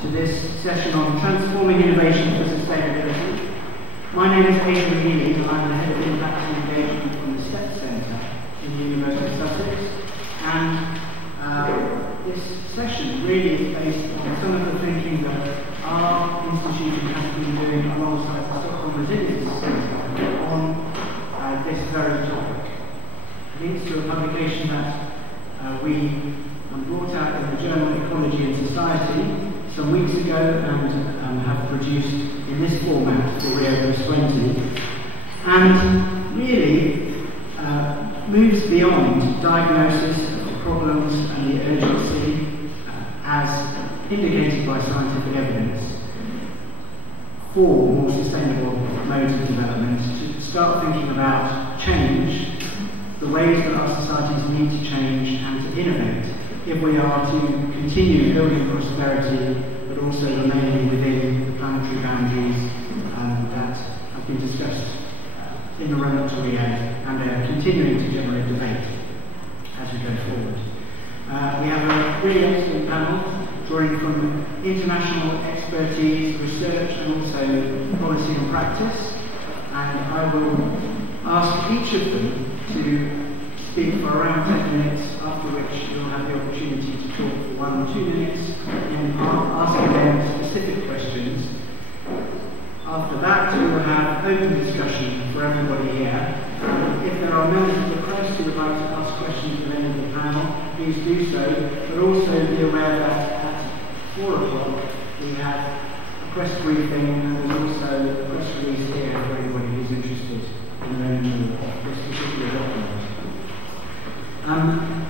to this session on transforming innovation for sustainability. My name is Adrian Healy, and I'm the Head of Impact and Engagement from the STEP Centre in the University of Sussex. And this session really is based on some of the thinking that our institution has been doing alongside the Stockholm Resilience Centre on this very topic. It links to a publication that we brought out in the journal Ecology and Society some weeks ago and have produced in this format for Rio +20, and really moves beyond diagnosis of the problems and the urgency as indicated by scientific evidence for more sustainable modes of development, to start thinking about change, the ways that our societies need to change and to innovate if we are to continue building prosperity but also remaining within the planetary boundaries that have been discussed in the run-up to Rio and are continuing to generate debate as we go forward. We have a really excellent panel drawing from international expertise, research and also policy and practice, and I will ask each of them to speak for around 10 minutes, after which you'll have the opportunity to talk for 1 or 2 minutes in asking them specific questions. After that, we will have open discussion for everybody here. If there are members of the press who would like to ask questions at the end of the panel, please do so, but also be aware that at 4 o'clock we have a press briefing and there's also a press release here for anybody who's interested in learning more of this particular document.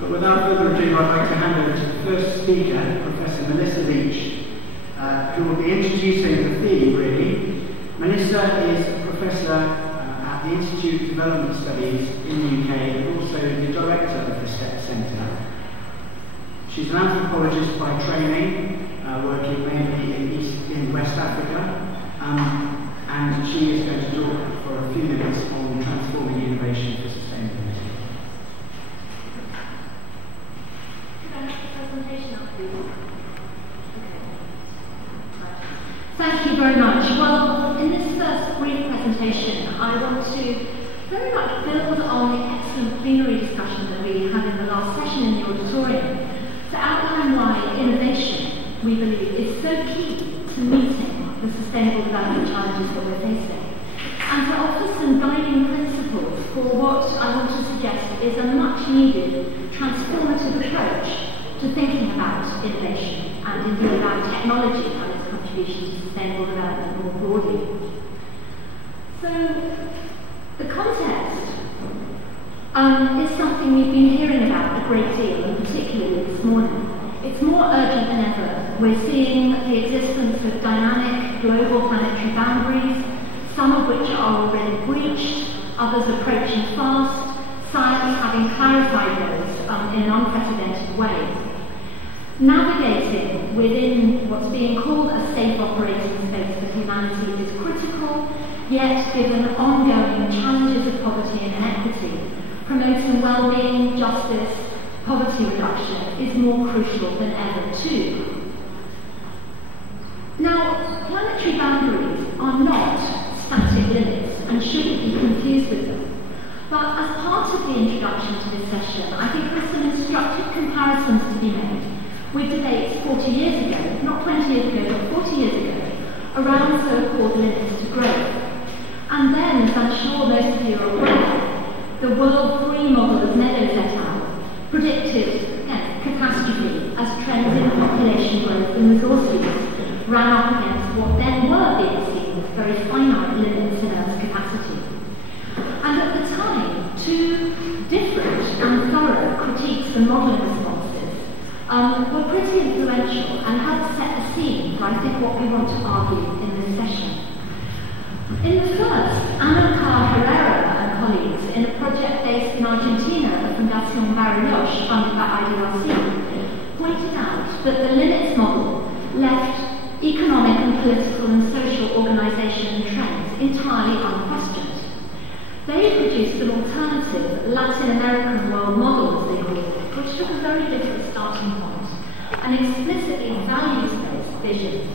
But without further ado, I'd like to hand over to the first speaker, Professor Melissa Leach, who will be introducing the theme, really. Melissa is a professor at the Institute of Development Studies in the UK and also the director of the STEP Centre. She's an anthropologist by training, working mainly in West Africa, and she is going to talk for a few minutes on transforming innovation for sustainability. Thank you very much. Well, in this first brief presentation, I want to very much build on the excellent plenary discussion that we had in the last session in the auditorium to outline why innovation, we believe, is so key to meeting the sustainable development challenges that we're facing, and to offer some guiding principles for what I want to suggest is a much needed transformative approach to thinking about innovation and indeed about technology and its contribution to sustainable development more broadly. So, the context is something we've been hearing about a great deal, and particularly this morning. It's more urgent than ever. We're seeing the existence of dynamic global planetary boundaries, some of which are already breached, others approaching fast, science having clarified those in an unprecedented way. Navigating within what's being called a safe operating space for humanity is critical, yet given ongoing challenges of poverty and inequity, promoting well-being, justice, poverty reduction is more crucial than ever too. Now, planetary boundaries are not static limits and shouldn't be confused with them. But as part of the introduction to this session, I think there's some instructive comparisons to be made with debates 40 years ago, not 20 years ago, but 40 years ago, around so-called limits to growth. And then, as I'm sure most of you are aware, the World 3 model of Meadows et al. Predicted catastrophe as trends in population growth and resource use ran up against what then were being seen as very finite limits in Earth's capacity. And at the time, 2 different and thorough critiques and modelling responses were pretty influential and helped set the scene for, I think, what we want to argue in this session. In the first, Amilcar Herrera and colleagues, in a project based in Argentina at Fundación Bariloche, funded by IDRC, pointed out that the limits model left economic and political and social organisation and trends entirely unquestioned. They produced an alternative Latin American world model, as they called it, which took a very different starting point, an explicitly values-based vision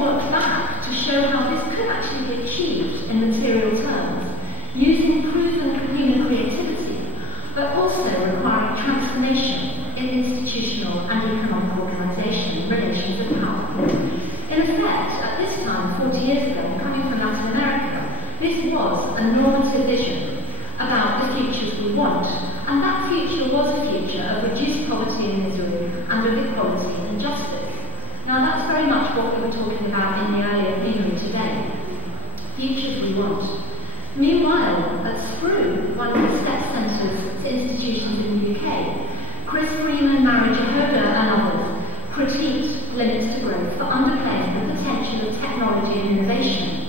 worked back to show how this could actually be achieved in material terms, using proven human creativity, but also requiring transformation in institutional and economic organisation and relations of power. In effect, at this time, 40 years ago, coming from Latin America, this was a normative vision about the futures we want, and that future was a future of reduced poverty and misery and of equality and justice. Now that's very much what we were talking about in the earlier plenary today. Futures we want. Meanwhile, at SPRU, one of the step centres to institutions in the UK, Chris Freeman, Mary Jehoda and others critiqued limits to growth for underplaying the potential of technology and innovation,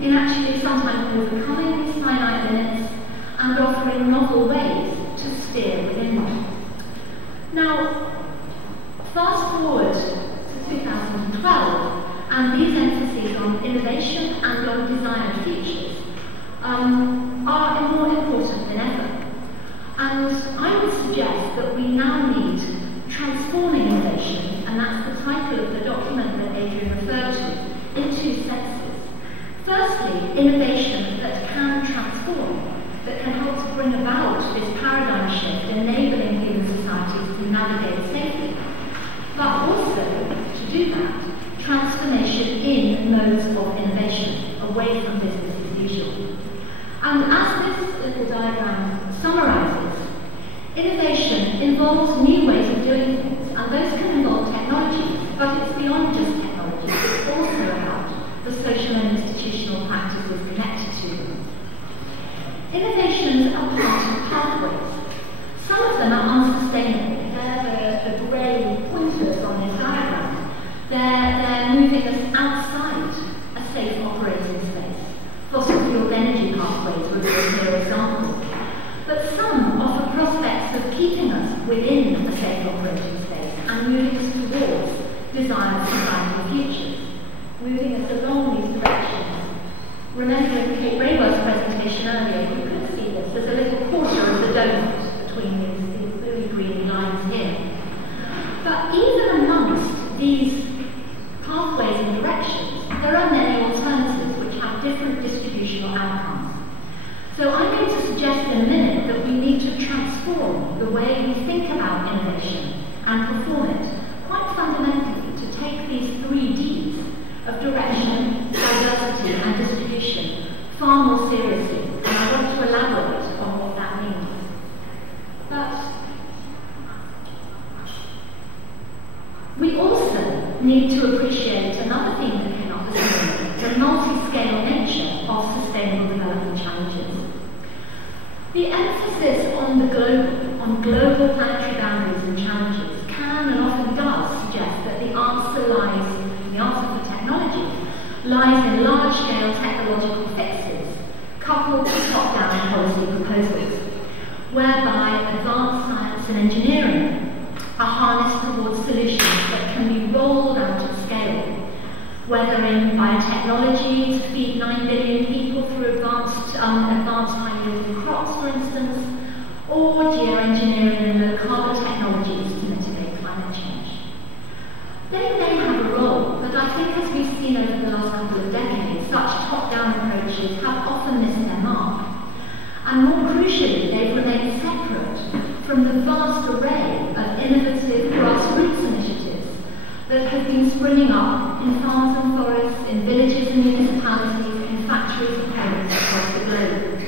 in actually sometimes overcoming these finite limits and offering novel ways to steer within them. Now, fast forward to 2012, and these emphases on innovation and on desired futures are more important than ever. And I would suggest that we now need transforming innovation, and that's the title of the document that Adrian referred to, in two senses. Firstly, innovation that can transform, that can help to bring about this paradigm shift, enabling human societies to navigate safely. But also, to do that, transformation in modes of innovation, away from business as usual. And as this little diagram summarises, innovation involves new ways of doing things, and those can involve technologies, but it's beyond just technology, it's also about the social and institutional practices connected to them. Innovations are part of pathways. Some of them are unsustainable. They're the grey pointers on this diagram. They're moving us outside a safe operating space. Fossil fuel energy pathways would be a clear example. But some offer prospects of keeping us within a safe operating space and moving us towards desired societal futures, moving us along these directions. Remembering Kate Raworth's presentation earlier, you could see this. There's a little quarter of the donut between these blue-green lines here. But even amongst these pathways and directions, there are many alternatives which have different distributional outcomes. So I'm going to suggest in a minute that we need to transform the way we think about innovation and perform it quite fundamentally to take these 3 Ds of direction, diversity and distribution far more seriously, and I want to elaborate on what that means. But we also need to appreciate another theme that came up this morning, the multi-scale nature of sustainable development challenges. The emphasis on global planetary boundaries and challenges can and often does suggest that the answer for technology lies in large-scale technological fixes, coupled with top-down policy proposals, whereby advanced science and engineering are harnessed towards solutions that can be rolled out at scale, whether in biotechnology to feed 9 billion people through advanced high-yielding crops, for instance, or geoengineering and low-carbon technologies to mitigate climate change. They may have a role, but I think as we've seen over the last couple of decades, such top-down approaches have often missed their mark. And more crucially, they've remained separate from the vast array of innovative grassroots initiatives that have been springing up in farms and forests, in villages and municipalities, in factories and homes across the globe.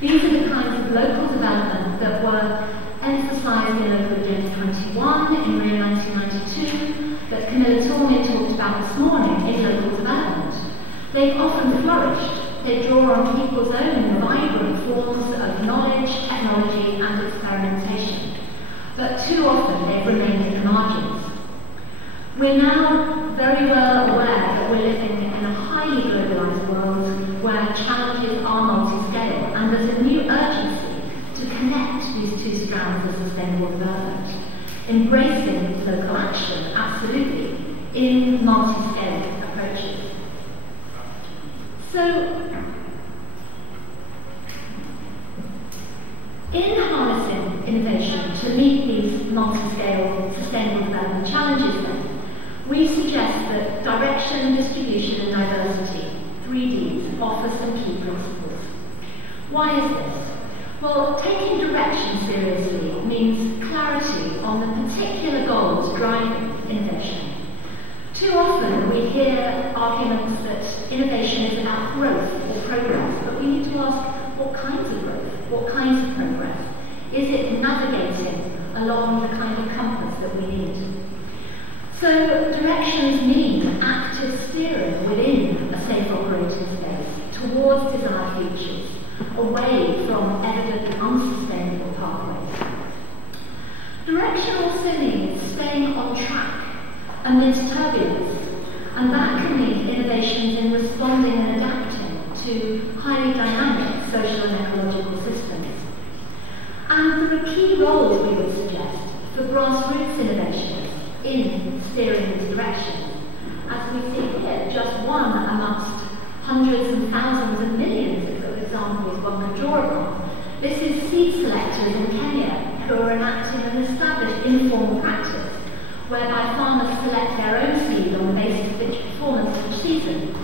These are the kinds of local development that were emphasised in Local Agenda 21 in Rio 1992, that Camilla Tormey talked about this morning in local development. They've often flourished. They draw on people's own vibrant forms of knowledge, technology and experimentation. But too often they've remained in the margins. We're now very well aware that we're living in a highly globalised world where challenges are multi-scale, and there's a new urgency to connect these 2 strands of sustainable development, embracing local action, absolutely, in multi-scale approaches. So, in harnessing innovation to meet these multi-scale sustainable development challenges then, we suggest that direction, distribution and diversity, 3Ds, offer some key principles. Why is this? Well, taking direction seriously means clarity on the particular goals driving innovation. Too often we hear arguments that innovation is about growth or progress, but we need to ask what kinds of growth, what kinds of progress? Is it navigating along the kind of compass that we need? So directions mean active steering within a safe operating space towards desired futures, away from evident unsustainable pathways. Direction also means staying on track amidst turbulence, and that can mean innovations in responding and adapting to highly dynamic social and ecological systems. And there are key roles we would suggest for grassroots innovations in steering these directions. As we see here, just one amongst hundreds and thousands and millions of examples one could draw upon. This is seed selectors in Kenya who are enacting an established informal practice whereby farmers select their own seed on the basis of its performance each season,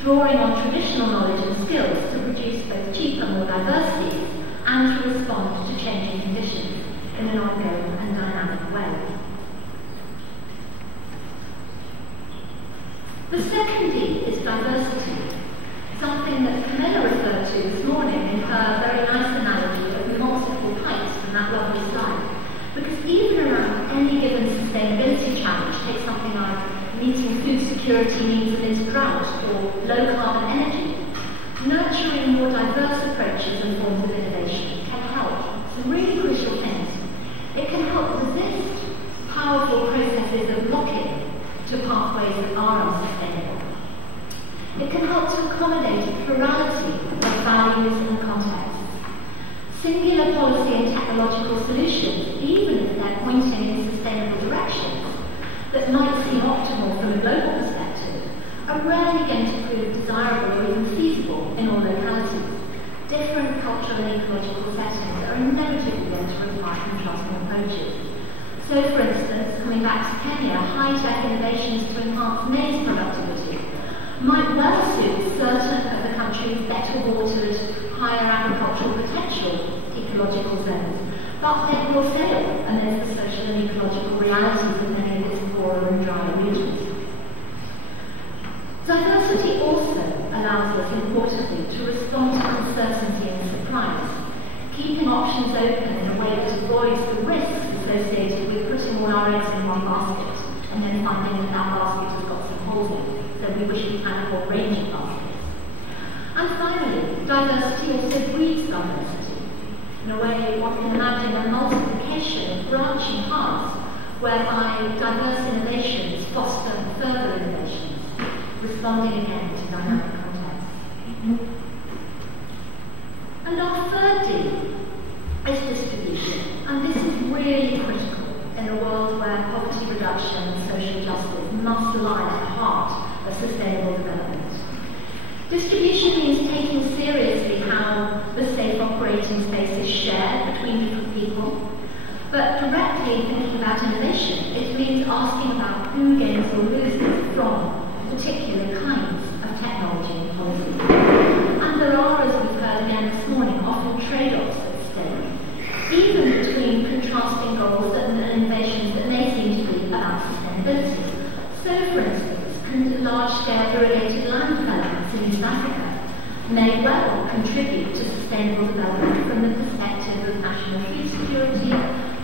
drawing on traditional knowledge and skills to produce both cheaper, more diverse seeds and to respond to changing conditions in an ongoing and dynamic way. The second D is diversity, something that Camilla referred to this morning in her very nice analogy of multiple pipes from that lovely slide. Because even around any given sustainability challenge, take something like meeting food security needs amidst drought or low carbon energy, nurturing more diverse approaches and forms of innovation can help some really crucial things. It can help resist powerful processes of blocking to pathways that are unsustainable. It can help to accommodate a plurality of values and contexts. Singular policy and technological solutions, even if they're pointing in sustainable directions that might seem optimal from a global perspective, are rarely going to prove desirable or even feasible in all localities. Different cultural and ecological settings are inevitably going to require contrasting approaches. So, for instance, coming back to Kenya, high-tech innovations to enhance maize productivity might well suit certain of the country's better watered, higher agricultural potential ecological zones, but they will fail amidst the social and ecological realities of many of its poorer and drier regions. Diversity also allows us, importantly, to respond to uncertainty in supplies, keeping options open in a way that avoids the risks associated with putting all our eggs in one basket and then finding that that basket has got some holes in it, so we wish we had a whole range of baskets. And finally, diversity also breeds diversity. In a way, one can imagine a multiplication of branching paths whereby diverse innovations foster further innovations, responding again to dynamic contexts. And our third D is distribution, and this is really critical in a world where poverty reduction and social justice must lie at the heart of sustainable development. Distribution means taking seriously how the safe operating space is shared between different people, but directly thinking about innovation, it means asking about who gains or loses from particular kinds of technology and policy. And there are, as we've heard again this morning, often trade-offs at stake, even between contrasting goals and innovations that may seem to be about sustainability. So, for instance, large-scale irrigated land developments in East Africa may well contribute to sustainable development from the perspective of national food security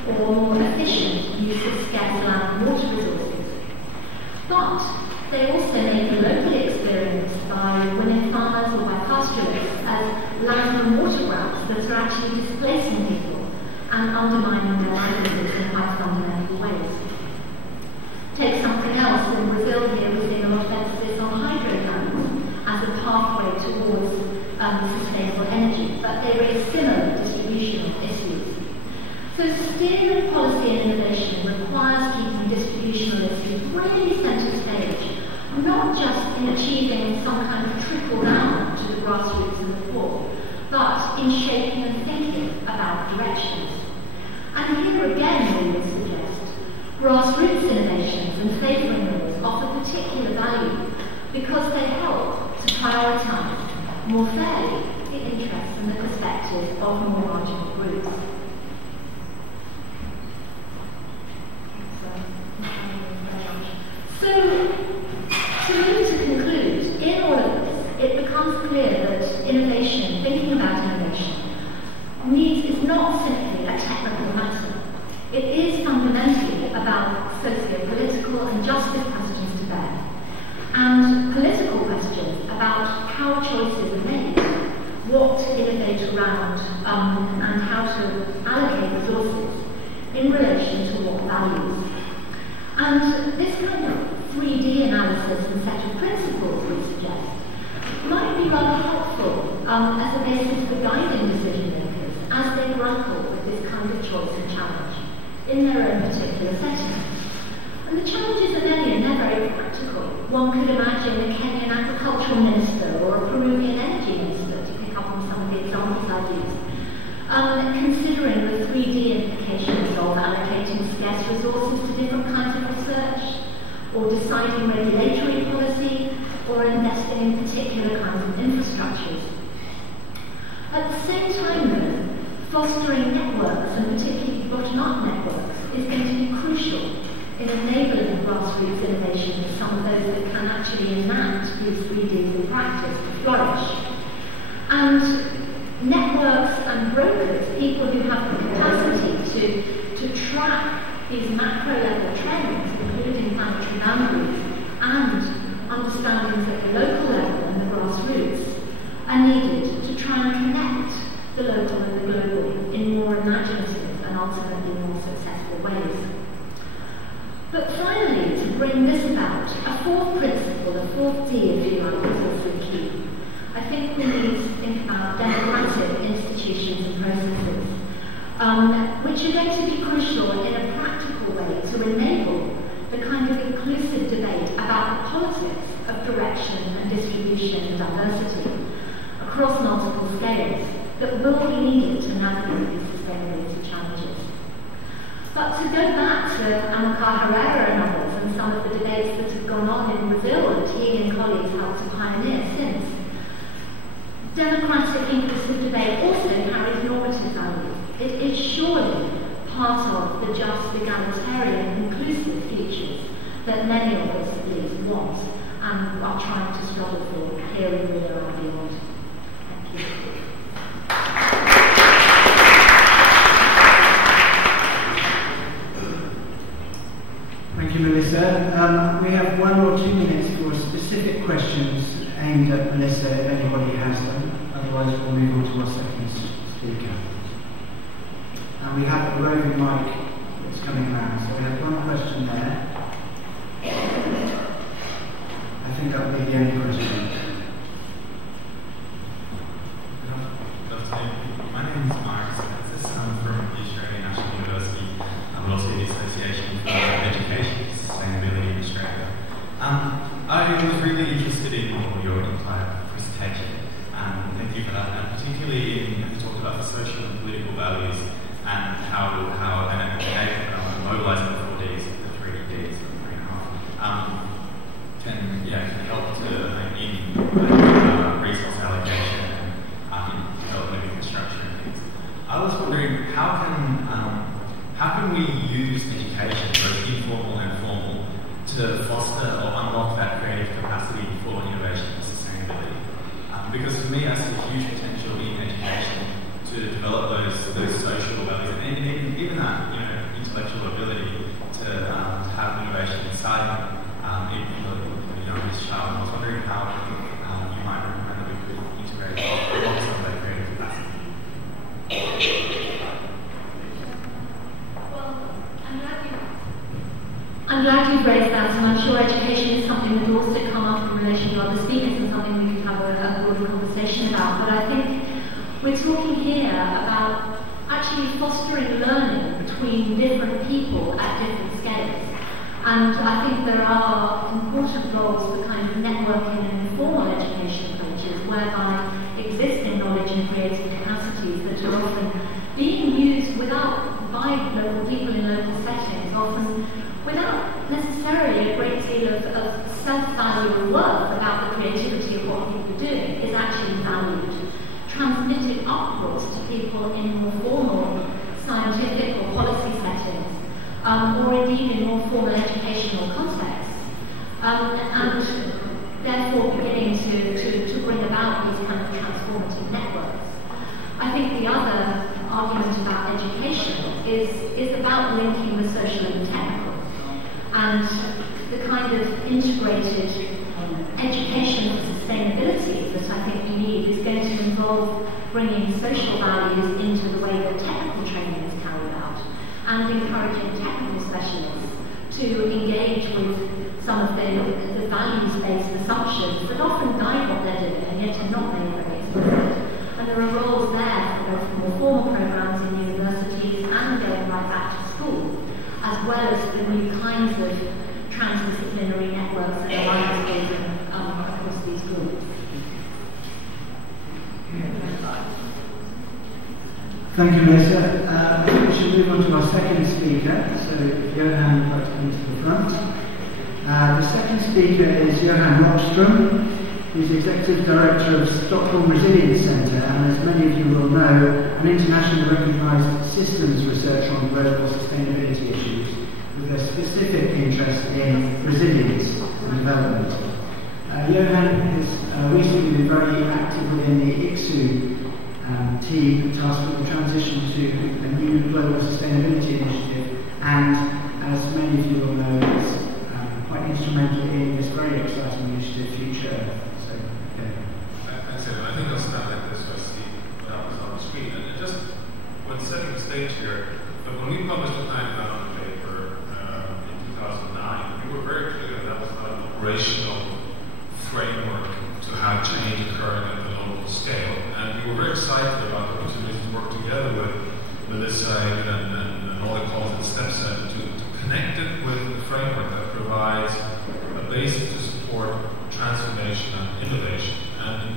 or more efficient use of scarce land and water resources. But they also may be locally experienced by women farmers or by pastoralists as land and water grabs that are actually displacing people and undermining their livelihoods in quite fundamental ways. Take something else. In Brazil here, we're seeing a lot of emphasis on hydrodams as a pathway towards sustainable energy, but they raise similar distributional issues. So steering policy and innovation requires keeping distributional issues really centre stage, not just in achieving some kind of trickle down to the grassroots and the poor, but in shaping and thinking about directions. And here again we would suggest grassroots innovations and favouring laws offer particular value more fairly the interests and the perspectives of more marginal groups. So, to conclude, in all of this, it becomes clear that innovation, thinking about innovation, is not simply a technical matter. It is fundamentally about socio-political and justice questions to bear, and political questions about how choices are made, what to innovate around, and how to allocate resources in relation to what values. And this kind of 3D analysis and set of principles, we suggest, might be rather helpful as a basis for guiding decision makers as they grapple with this kind of choice and challenge in their own particular settings. And the challenges are many and they're very practical. One could imagine a Kenyan agricultural minister or a Peruvian energy minister, to pick up on some of the examples I've used, considering the 3D implications of allocating scarce resources to different kinds of research, or deciding regulatory policy, or investing in particular kinds of infrastructures. At the same time, though, fostering networks, and particularly bottom-up networks, is going to be crucial in enabling grassroots innovation for some of those that can actually enact these 3Ds in practice to flourish. And networks and brokers, people who have the capacity to track these macro-level trends, including planetary boundaries, and understandings at the local level and the grassroots, are needed to try and connect the local and the global in more imaginative and ultimately more successful ways. But finally, to bring this about, a fourth principle, a fourth D, if you like, is also key. I think we need to think about democratic institutions and processes, which are going to be crucial in a practical way to enable the kind of inclusive debate about the politics of direction and distribution and diversity across multiple scales that will be needed to navigate these sustainability challenges. But to go back to Amilcar Herrera and others and some of the debates that have gone on in Brazil and he and colleagues helped to pioneer since, democratic inclusive debate also carries normative value. It is surely part of the just, egalitarian, inclusive futures that many of us at least want and are trying to struggle for here in the year and beyond. Thank you. Thank you, Melissa. We have 1 or 2 minutes for specific questions aimed at Melissa, if anybody has them. Otherwise, we'll move on to our second speaker. And we have a roving mic that's coming around. So we have 1 question there. I think that will be the only question. My name is Mark Spencer. I'm from the Australian National University. I'm also the Association for Education and Sustainability in Australia. I was really interested in your entire presentation. Thank you for that. And particularly in you talked about the social and political values and how mobilising the 4Ds, the 3Ds, the 3.5, can help to in resource allocation and development of infrastructure and things. I was wondering how can we use education, both informal and formal, to foster or unlock that creative capacity for innovation and sustainability? Because for me, I see a huge potential in education to develop those social values and even that intellectual ability to have innovation starting in the youngest child. I was wondering how you might recommend that we could integrate some of that creative capacity. I'm glad you've raised that, and I'm sure education is something that will also come up in relation to other speakers and something we could have a broader conversation about. But I think we're talking here about actually fostering learning between different people at different scales. And I think there are important roles for kind of networking and informal education approaches whereby existing knowledge and creative capacities that are often being used by local people in local settings, often without necessarily a great deal of self-value or worth about the creativity of what people are doing, is actually valuable. examples to people in more formal scientific or policy settings, or indeed in more formal educational contexts, and therefore beginning to bring about these kind of transformative networks. I think the other argument about education is about linking the social and the technical, and the kind of integrated education for sustainability that I think we need is going to involve bringing social values into the way that technical training is carried out, and encouraging technical specialists to engage with some of the values-based assumptions that often guide what they're doing, and yet are not made very explicit. And there are roles there for both more formal programs in universities and going right back to school, as well as the new kinds of transdisciplinary networks and alliance building across these groups. Thank you, Melissa. I think we should move on to our second speaker. So, Johan, would like to come to the front. The second speaker is Johan Rockström, who's the Executive Director of Stockholm Resilience Centre, and as many of you will know, an internationally recognised systems researcher on global sustainability issues, with a specific interest in resilience and development. Johan has recently been very active within the IIED team tasked with the transition to a new global sustainability initiative, and as many of you will know, is quite instrumental in this very exciting initiative, Future Earth. So, okay. Thanks, Evan. I think I'll stand like this so I see what happens on the screen. And just when setting the stage here, but when we published the Climate Development paper in 2009, we were very clear that was not an operational framework to have change occurring at the local scale. And we were very excited about the opportunity to work together with Melissa and all the calls and steps to connect it with the framework that provides a basis to support transformation and innovation. And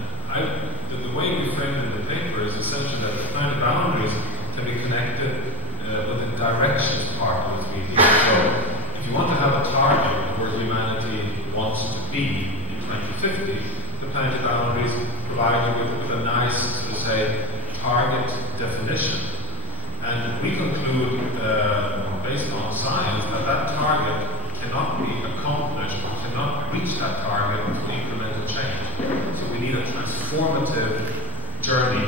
the way we framed it in the paper is essentially that the planet boundaries can be connected with the directions part of the 3D. So if you want to have a target where humanity wants to be in 2050, the planetary boundaries provide you with a nice, sort of say, target definition. And we conclude, based on science, that that target cannot be accomplished, or cannot reach that target through incremental change. So we need a transformative journey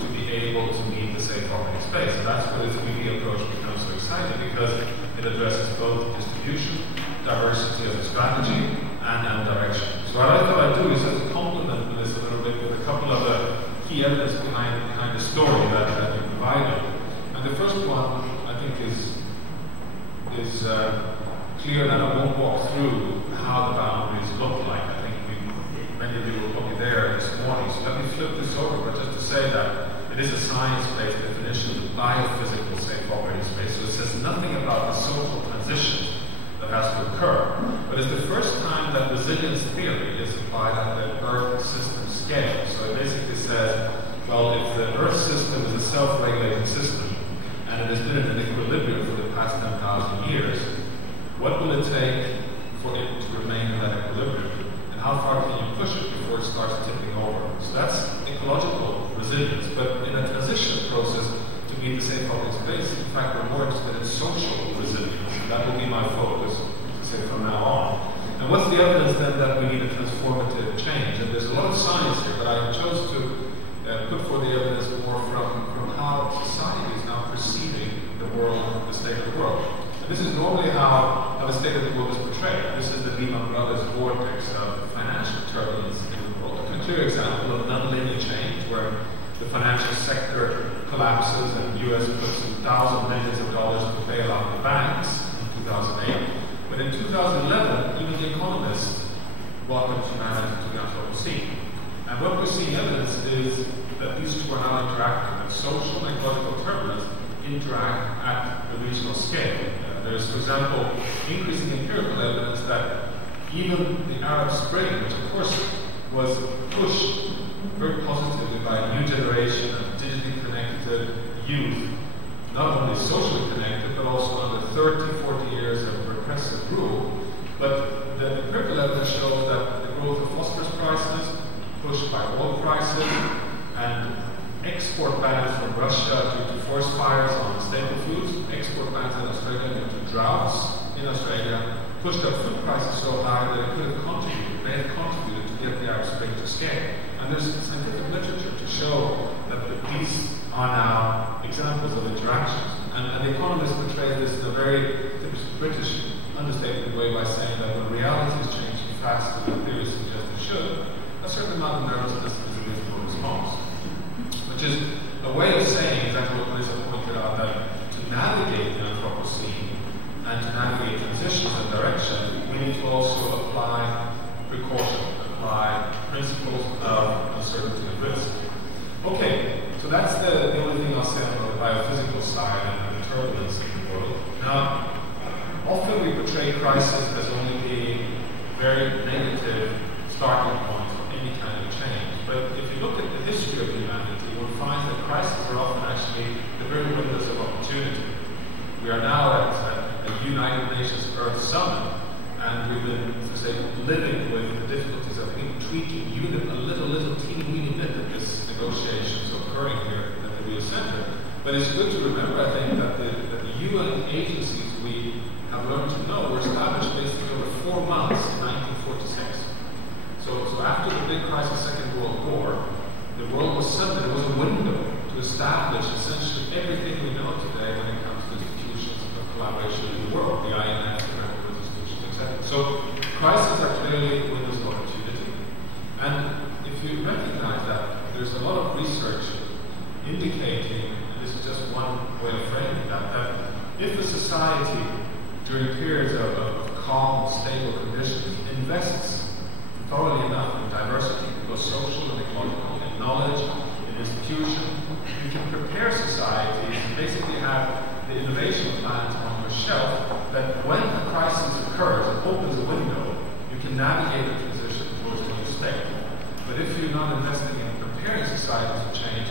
to be able to meet the safe operating space. And that's where the 3D approach becomes so exciting, because it addresses both distribution, diversity of the strategy, and direction. So what I thought I'd do is just complement this a little bit with a couple of the key evidence behind the story that we provided. And the first one, I think, is clear that I won't walk through how the boundaries look like. I think many of you were probably there this morning. So let me flip this over, but just to say that it is a science-based definition of the biophysical safe operating space. So it says nothing about the social transition that has to occur. But it's the first time that resilience theory is applied at the Earth system scale. So it basically says, well, if the Earth system is a self-regulating system, and it has been in an equilibrium for the past 10,000 years, what will it take for it to remain in that equilibrium? And how far can you push it before it starts tipping over? So that's ecological resilience. But in a transition process to meet the safe operating space, in fact, we're more interested in social resilience. That will be my focus, say, from now on. And what's the evidence then that we need a transformative change? And there's a lot of science here, but I chose to put forward the evidence more from how society is now perceiving the world, the state of the world. And this is normally how the state of the world is portrayed. This is the Lehman Brothers vortex of financial turbulence in the world. A clear example of nonlinear change, where the financial sector collapses and the US puts in thousands, millions of dollars to bail out the banks in 2008. But in 2011, even the economists welcomed humanity to the Anthropocene. And what we're seeing evidence is that these two are now interacting, that social and ecological turbulence interact at the regional scale. There's, for example, increasing empirical evidence that even the Arab Spring, which of course was pushed very positively by a new generation of digitally connected youth, not only socially connected, but also under 30, 40 years of repressive rule. But the empirical evidence shows that the growth of phosphorus prices, pushed by oil prices, and export bans from Russia due to forest fires on staple foods, export bans in Australia due to droughts in Australia, pushed up food prices so high that it may have contributed to get the Arab Spring to scale. And there's scientific literature to show that these are now examples of interactions. And the economists portray this in a very British understated way by saying that when reality is changing faster than theory suggests it should, a certain amount of nervousness is a reasonable response. Which is a way of saying, exactly what Lisa pointed out, that to navigate the Anthropocene and to navigate transitions and direction, we need to also apply precaution, apply principles of uncertainty and risk. Okay, so that's the only thing I'll say about the biophysical side and the turbulence in the world. Now, often we portray crisis as only being very negative starting point for any kind of change. But if you look at the history of humanity, you will find that crises are often actually the very windows of opportunity. We are now at a United Nations Earth Summit, and we've been, as I say, living with the difficulties of tweaking a little teeny bit of this negotiations occurring here at the Rio Centre. But it's good to remember, I think, that the UN agencies we have learned to know were established basically over 4 months in 1946. So after the big crisis, Second World War, the world was suddenly, there was a window to establish essentially everything we know today when it comes to institutions of collaboration in the world, the IMF, the American institutions, etc. So crises are clearly windows of opportunity. And if you recognize that, there's a lot of research indicating, and this is just one way of framing that if a society during periods of calm, stable conditions invests thoroughly enough in diversity, both social and ecological, in knowledge, in institution, you can prepare societies and basically have the innovation plans on your shelf that when a crisis occurs and opens a window, you can navigate the transition towards a new state. But if you're not investing in preparing societies to change,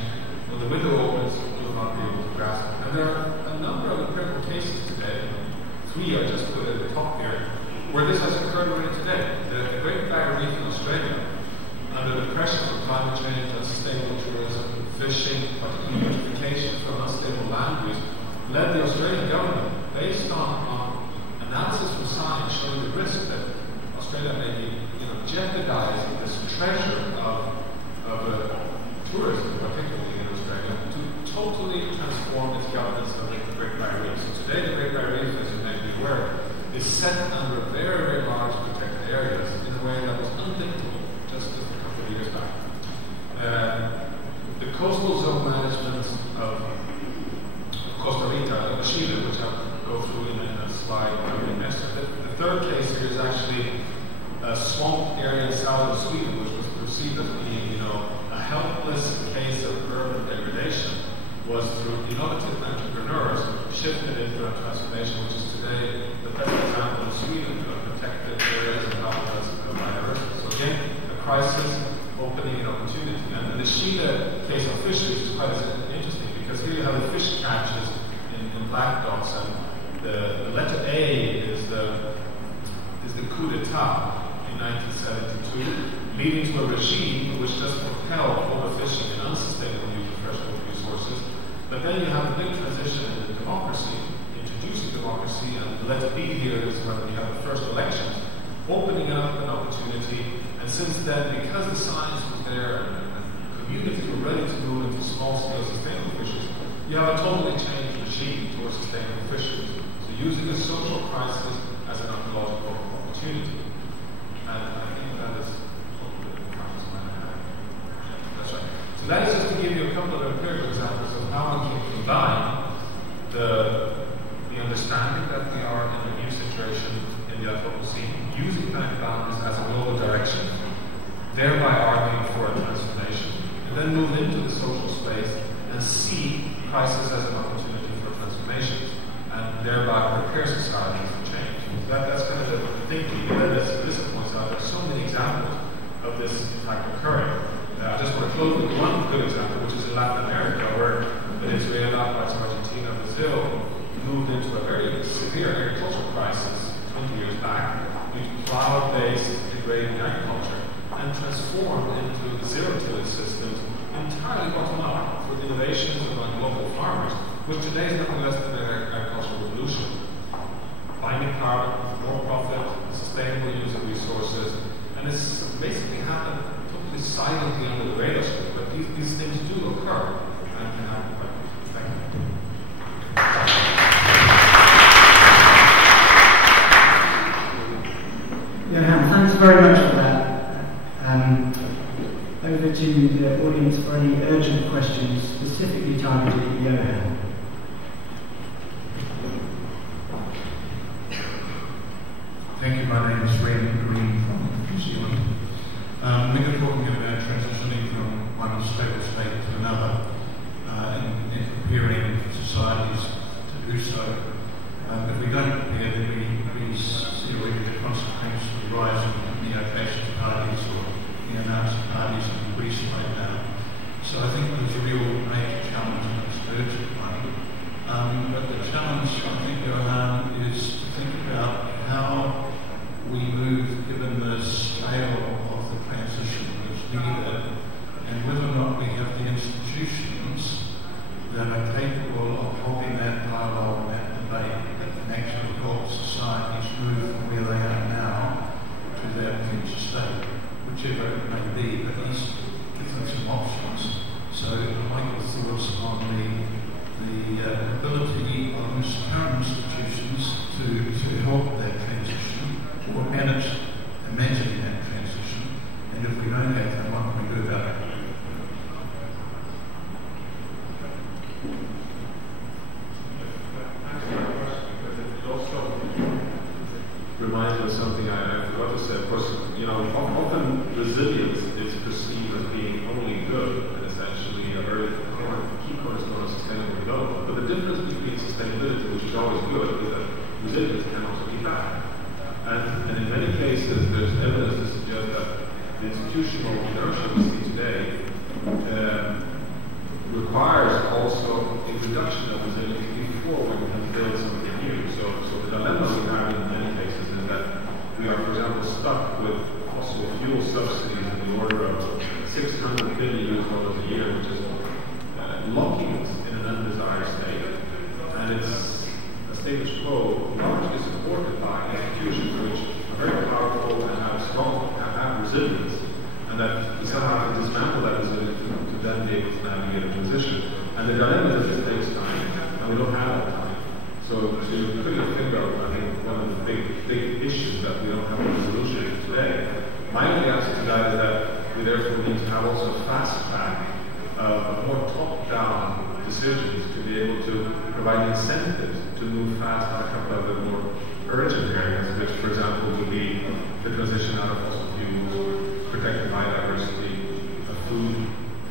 when the window opens, you will not be able to grasp it. And there are a number of empirical cases today, 3 are just put at the top here, where this has occurred already today. The Great Barrier Reef in Australia, under the pressure of climate change, unsustainable tourism, fishing, particularly eutrophication from unstable land use, led the Australian government, based on analysis from science showing the risk that Australia may be jeopardizing this treasure of tourism, particularly in Australia, to totally transform its governance of the Great Barrier Reef. So today the Great Barrier Reef, as you may be aware, is set under very, very large protected areas in a way that was unthinkable just a couple of years back. The coastal zone management of Costa Rica, Chile, which I'll go through in a slide next. The third case here is actually a swamp area south of Sweden, which was perceived as being, a helpless case of urban degradation, was through innovative entrepreneurs shifted into a transformation, which is today the best example in Sweden of protected areas and habitats of biodiversity. So again, a crisis opening an opportunity. And the Chile case of fisheries is quite interesting because here you have the fish catches in black dots, and the letter A is the coup d'etat in 1972, leading to a regime which just propelled overfishing and unsustainable use of freshwater resources. But then you have the big transition into democracy, introducing democracy, and the letter B here is when we have the first elections, opening up an opportunity. And since then, because the science was there and communities were ready to move into small-scale sustainable fisheries, you have a totally changed regime towards sustainable fisheries. So using a social crisis as an ecological opportunity. And I think that is that's right. So that is just to give you a couple of empirical examples of how we can combine the understanding that we are in a new situation in the Anthropocene, using planet boundaries as a global direction, thereby arguing for a transformation, and then move into the social space and see crisis as an opportunity for transformation, and thereby prepare societies for change. So that's kind of the thinking. And then, as Lisa points out, there are so many examples of this in fact occurring. I just want to close with one good example, which is in Latin America, where Venezuela, parts of Argentina, Brazil, moved into a very severe agricultural crisis 20 years back due to cloud-based degrading agriculture, and transformed into zero-tillage systems entirely bottom up through innovations among local farmers, which today is nothing less than an agricultural revolution. Climate carbon, more profit, sustainable use of resources, and it's basically happened totally silently under the radar screen, but these things do occur and can happen quite quickly. Thank you. Johan, thanks very much for that. Over to the audience for any urgent questions specifically targeted at Johan. Thank you. My name is Raymond Green from New Zealand. We've been talking about transitioning from one stable state to another in preparing societies to do so. If we don't prepare, then we see already the consequence of the rise of neo-fascist parties or neo-Nazi parties in Greece right now. So I think there's a real major challenge and it's an urgent one. But the challenge, I think, Johan, is to think about how we move, given the scale of the transition that's needed, and whether or not we have the institutions that are capable of holding that dialogue and that debate that can actually help societies move from where they are now to their future state, whichever it may be, but at least give them some options. So Michael's thoughts on the ability of current institutions to help that transition or managing that transition, and if we don't have them, what can we do about it? Reminds me of something I forgot to say. Of course, often resilience is perceived as being only good, and essentially a very key cornerstone of sustainable development. But the difference between sustainability, which is always good, is that resilience can also be bad. And in many cases, there's evidence to suggest that the institutional inertia we see today requires also a reduction of resilience before we can build something new. So the dilemma we have in many cases is that we are, for example, stuck with fossil fuel subsidies in the order of $600 billion a year, which is locking us in an undesired state. And it's a status quo largely supported by institutions which are very powerful and have resilience, and that we somehow have to dismantle that resilience to then be able to navigate a transition. And the dilemma is that this takes time, and we don't have that time. So you're putting a finger on, I think, one of the big issues that we don't have a resolution to today. My only answer to that is that we therefore need to have also a fast track of more top-down decisions to be able to provide incentives to move fast on a couple of the more urgent areas, which, for example, would be the transition out of fossil fuels, protecting biodiversity, a food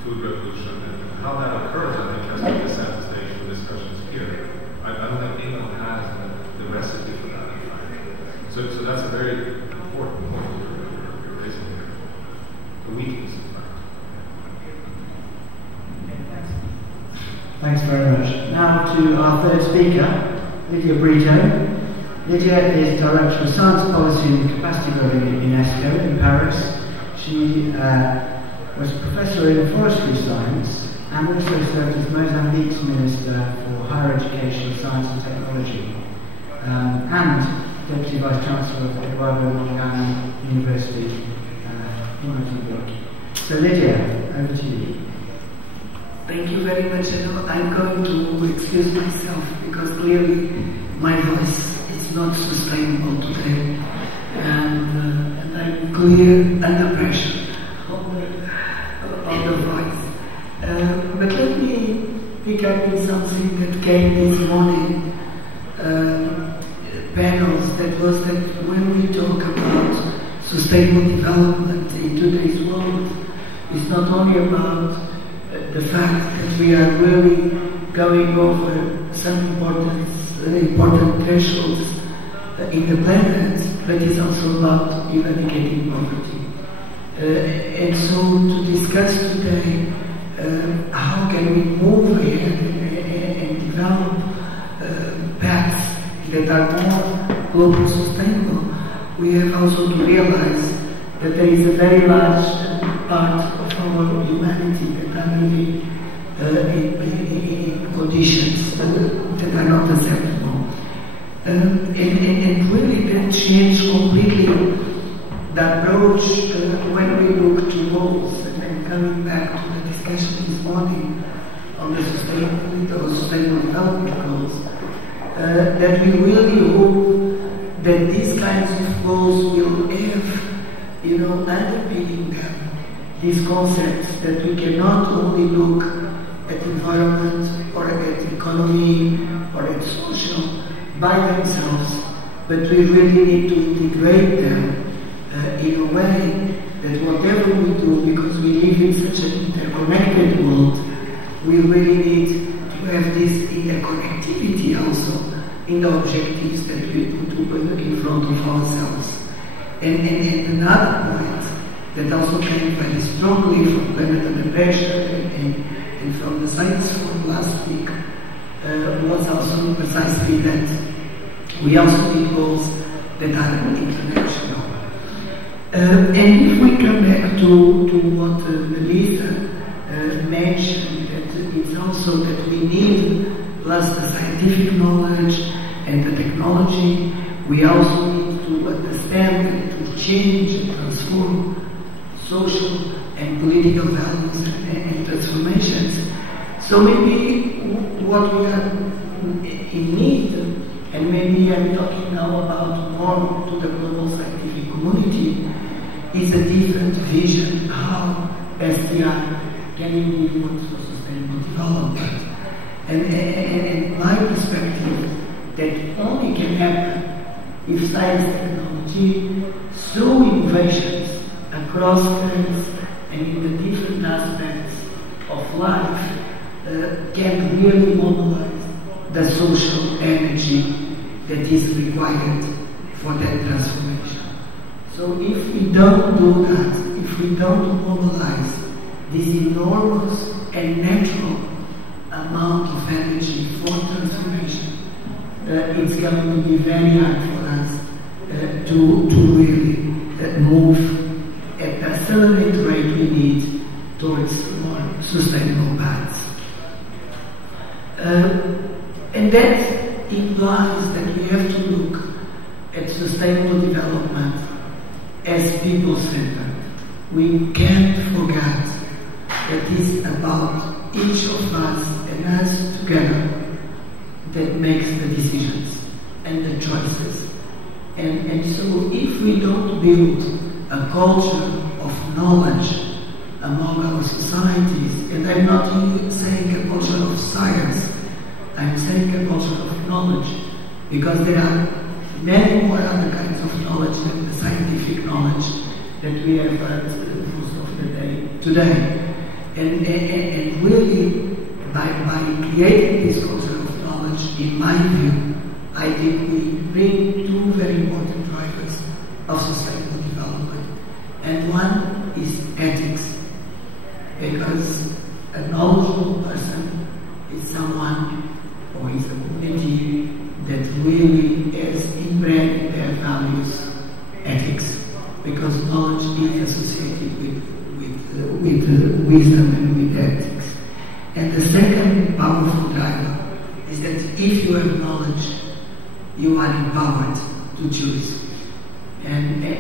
revolution, and how that occurs, I think, has been the center stage for discussions here. I don't think anyone has the recipe for that. So that's a very important point you're raising here. The weakness, in fact. Thanks very much. Now to our third speaker, Lydia Brito. Lydia is Director of Science Policy and Capacity Building at UNESCO in Paris. She was Professor in Forestry Science and also served as Mozambique's Minister for Higher Education, Science and Technology, and Deputy Vice Chancellor of Eduardo Mondlane University in Mozambique. So Lydia, over to you. Thank you very much. I'm going to excuse myself because clearly my voice is not sustainable today, and I'm clear under pressure on the voice. But let me pick up on something that came this morning, panels, that was that when we talk about sustainable development in today's world, it's not only about the fact that we are really going over some important thresholds in the planet, but it's also about eradicating poverty. And so to discuss today how can we move ahead and develop paths that are more globally sustainable, we have also to realize that there is a very large part of our humanity that living in conditions that are not acceptable. And really that changed completely the approach when we look to goals. And coming back to the discussion this morning on the sustainable development goals, that we really hope that these kinds of goals will have, underpinning them, these concepts that we cannot only look at environment or at economy or at social by themselves, but we really need to integrate them in a way that whatever we do, because we live in such an interconnected world, we really need to have this interconnectivity also in the objectives that we put in front of ourselves. And another point that also came very strongly from planetary pressure and from the science forum last week was also precisely that we also need goals that are international. And if we come back to what Melissa mentioned, that it's also that we need, plus the scientific knowledge and the technology, we also need to understand and to change and transform social and political values and transformations. So maybe what we are in need, and maybe I'm talking now about more to the global scientific community, is a different vision how SDR can contribute for sustainable development. And my perspective, that only can happen if science and technology, through innovations across trends and in the different aspects of life, can really mobilize the social energy that is required for that transformation. So if we don't do that, if we don't mobilize this enormous and natural amount of energy for transformation, it's going to be very hard for us to really move at the accelerated rate we need towards more sustainable paths. And that implies that we have to look at sustainable development as people-centered. We can't forget that it's about each of us and us together that makes the decisions and the choices. And so if we don't build a culture of knowledge among our societies, and I'm not saying a culture of science, I'm saying a culture of knowledge, because there are many more other kinds of knowledge than the scientific knowledge that we have heard most of the day today. And really, by creating this culture of knowledge, in my view, I think we bring two very important drivers of sustainable development. And one is ethics, because a knowledgeable person is someone or is a community that really has inbred in their values ethics, because knowledge is associated with wisdom and with ethics. And the second powerful driver is that if you have knowledge, you are empowered to choose. And that,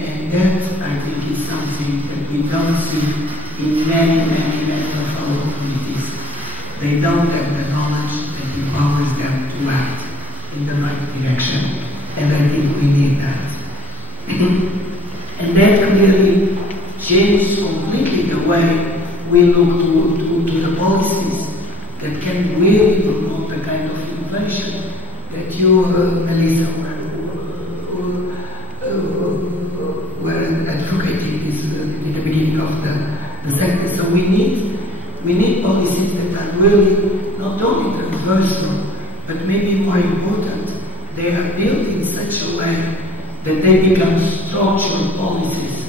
I think, is something that we don't see in many of our communities. They don't have the knowledge that empowers them to act in the right direction. And I think we need that. And that really changes completely the way we look to the policies that can really promote the kind of innovation that you, Melissa, were advocating this in the beginning of the sector. So we need policies that are really not only transversal, but maybe more important, they are built in such a way that they become structural policies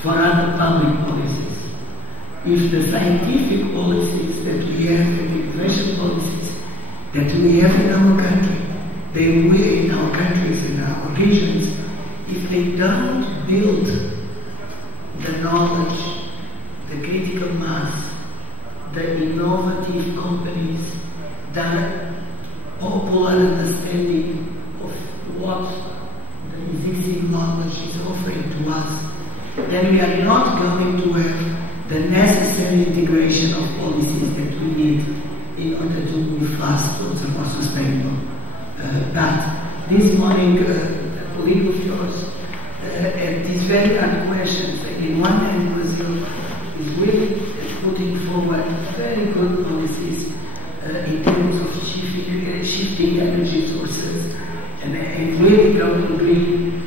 for other public policies. If the scientific policies that we have and the innovation policies that we have in our country, they will in our countries, in our regions, if they don't build the knowledge, the critical mass, the then we are not going to have the necessary integration of policies that we need in order to move fast towards a more sustainable path. This morning, a colleague of yours had these very hard questions. In one hand, Brazil is really putting forward very good policies in terms of shifting energy sources and really going green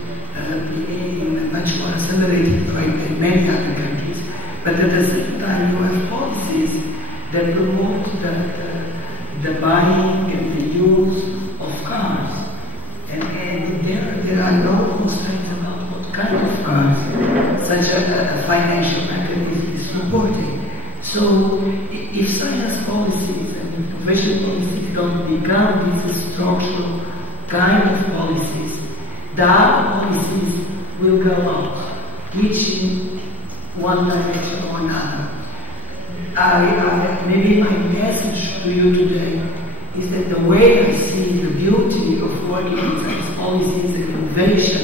in a much more accelerated rate than many other countries. But at the same time, you have policies that promote the buying and the use of cars. And there are no constraints about what kind of cars such a financial mechanism is supporting. So if science policies and innovation policies don't become these structural kind of policies, the other policies will go out, which in one direction or another. Maybe my message to you today is that the way I see the beauty of working in science policies and innovation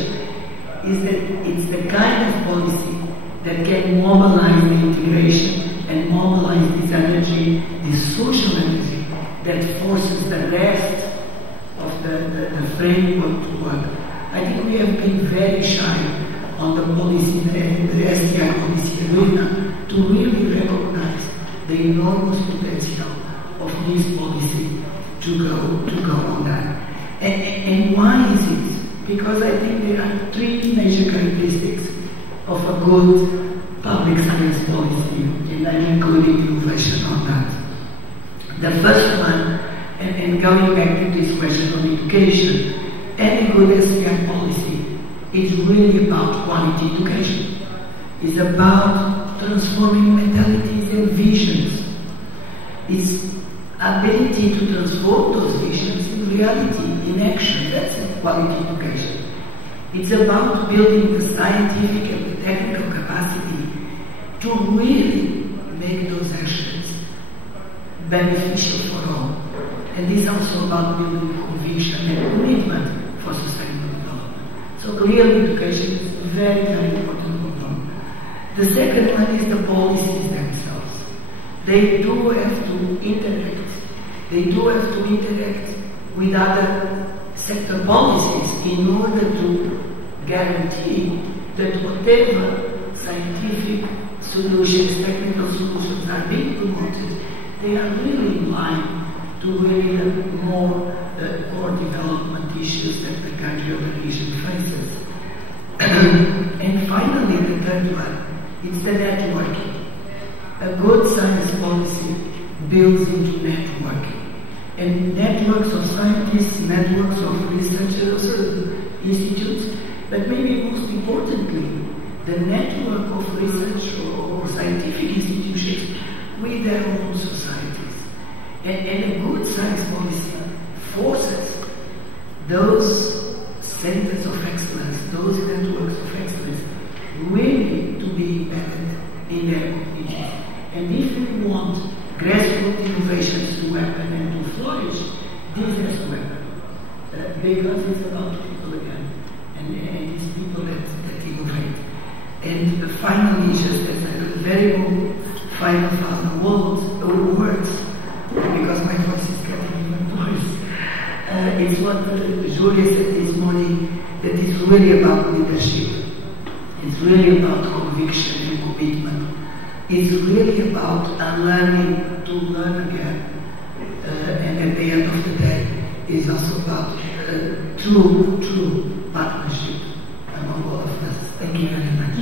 is that it's the kind of policy that can mobilize the integration and mobilize this energy, this social energy that forces the rest of the framework to work. I think we have been very shy on the policy, the SDI policy arena, to really recognize the enormous potential of this policy to go on that. And why is it? Because I think there are three major characteristics of a good public science policy, and I'm including innovation on that. The first one, and going back to this question of education, any good SDI policy is really about quality education. It's about transforming mentalities and visions. It's ability to transform those visions in reality, in action. That's quality education. It's about building the scientific and the technical capacity to really make those actions beneficial for all. And it's also about building conviction and commitment for sustainable development. So clearly education is a very, very important component. The second one is the policies themselves. They do have to interact. They do have to interact with other sector policies in order to guarantee that whatever scientific solutions, technical solutions are being promoted, they are really in line to really the more core development issues that the country or the region faces. And finally, the third one, it's the networking. A good science policy builds into networking. And networks of scientists, networks of researchers, institutes, but maybe most importantly, the network of research or scientific institutions with their own societies. And a good science policy forces those centers of excellence, those networks of excellence, really to be embedded in their communities. And if we want grassroots innovations to happen and to flourish, this has to happen. Because it's about people again, and it's people that innovate. And finally, just as a very final words, because my voice is getting even worse, it's what Julia said this morning, that it's really about leadership. It's really about conviction and commitment. It's really about unlearning to learn again. And at the end of the day, it's also about true partnership among all of us. Thank you very much.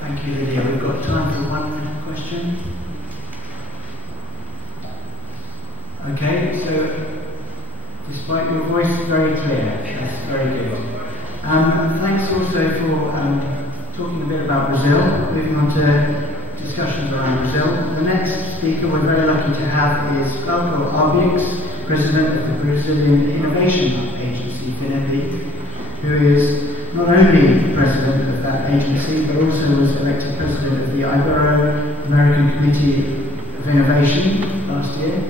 Thank you, Lydia. We've got time for one question. Okay, so despite your voice very clear, that's very good. Thanks also for talking a bit about Brazil. Moving on to discussions around Brazil. The next speaker we're very lucky to have is Falco Arbix, President of the Brazilian Innovation Agency, FINEP, who is not only President of that agency, but also was elected President of the Ibero-American Committee of Innovation last year.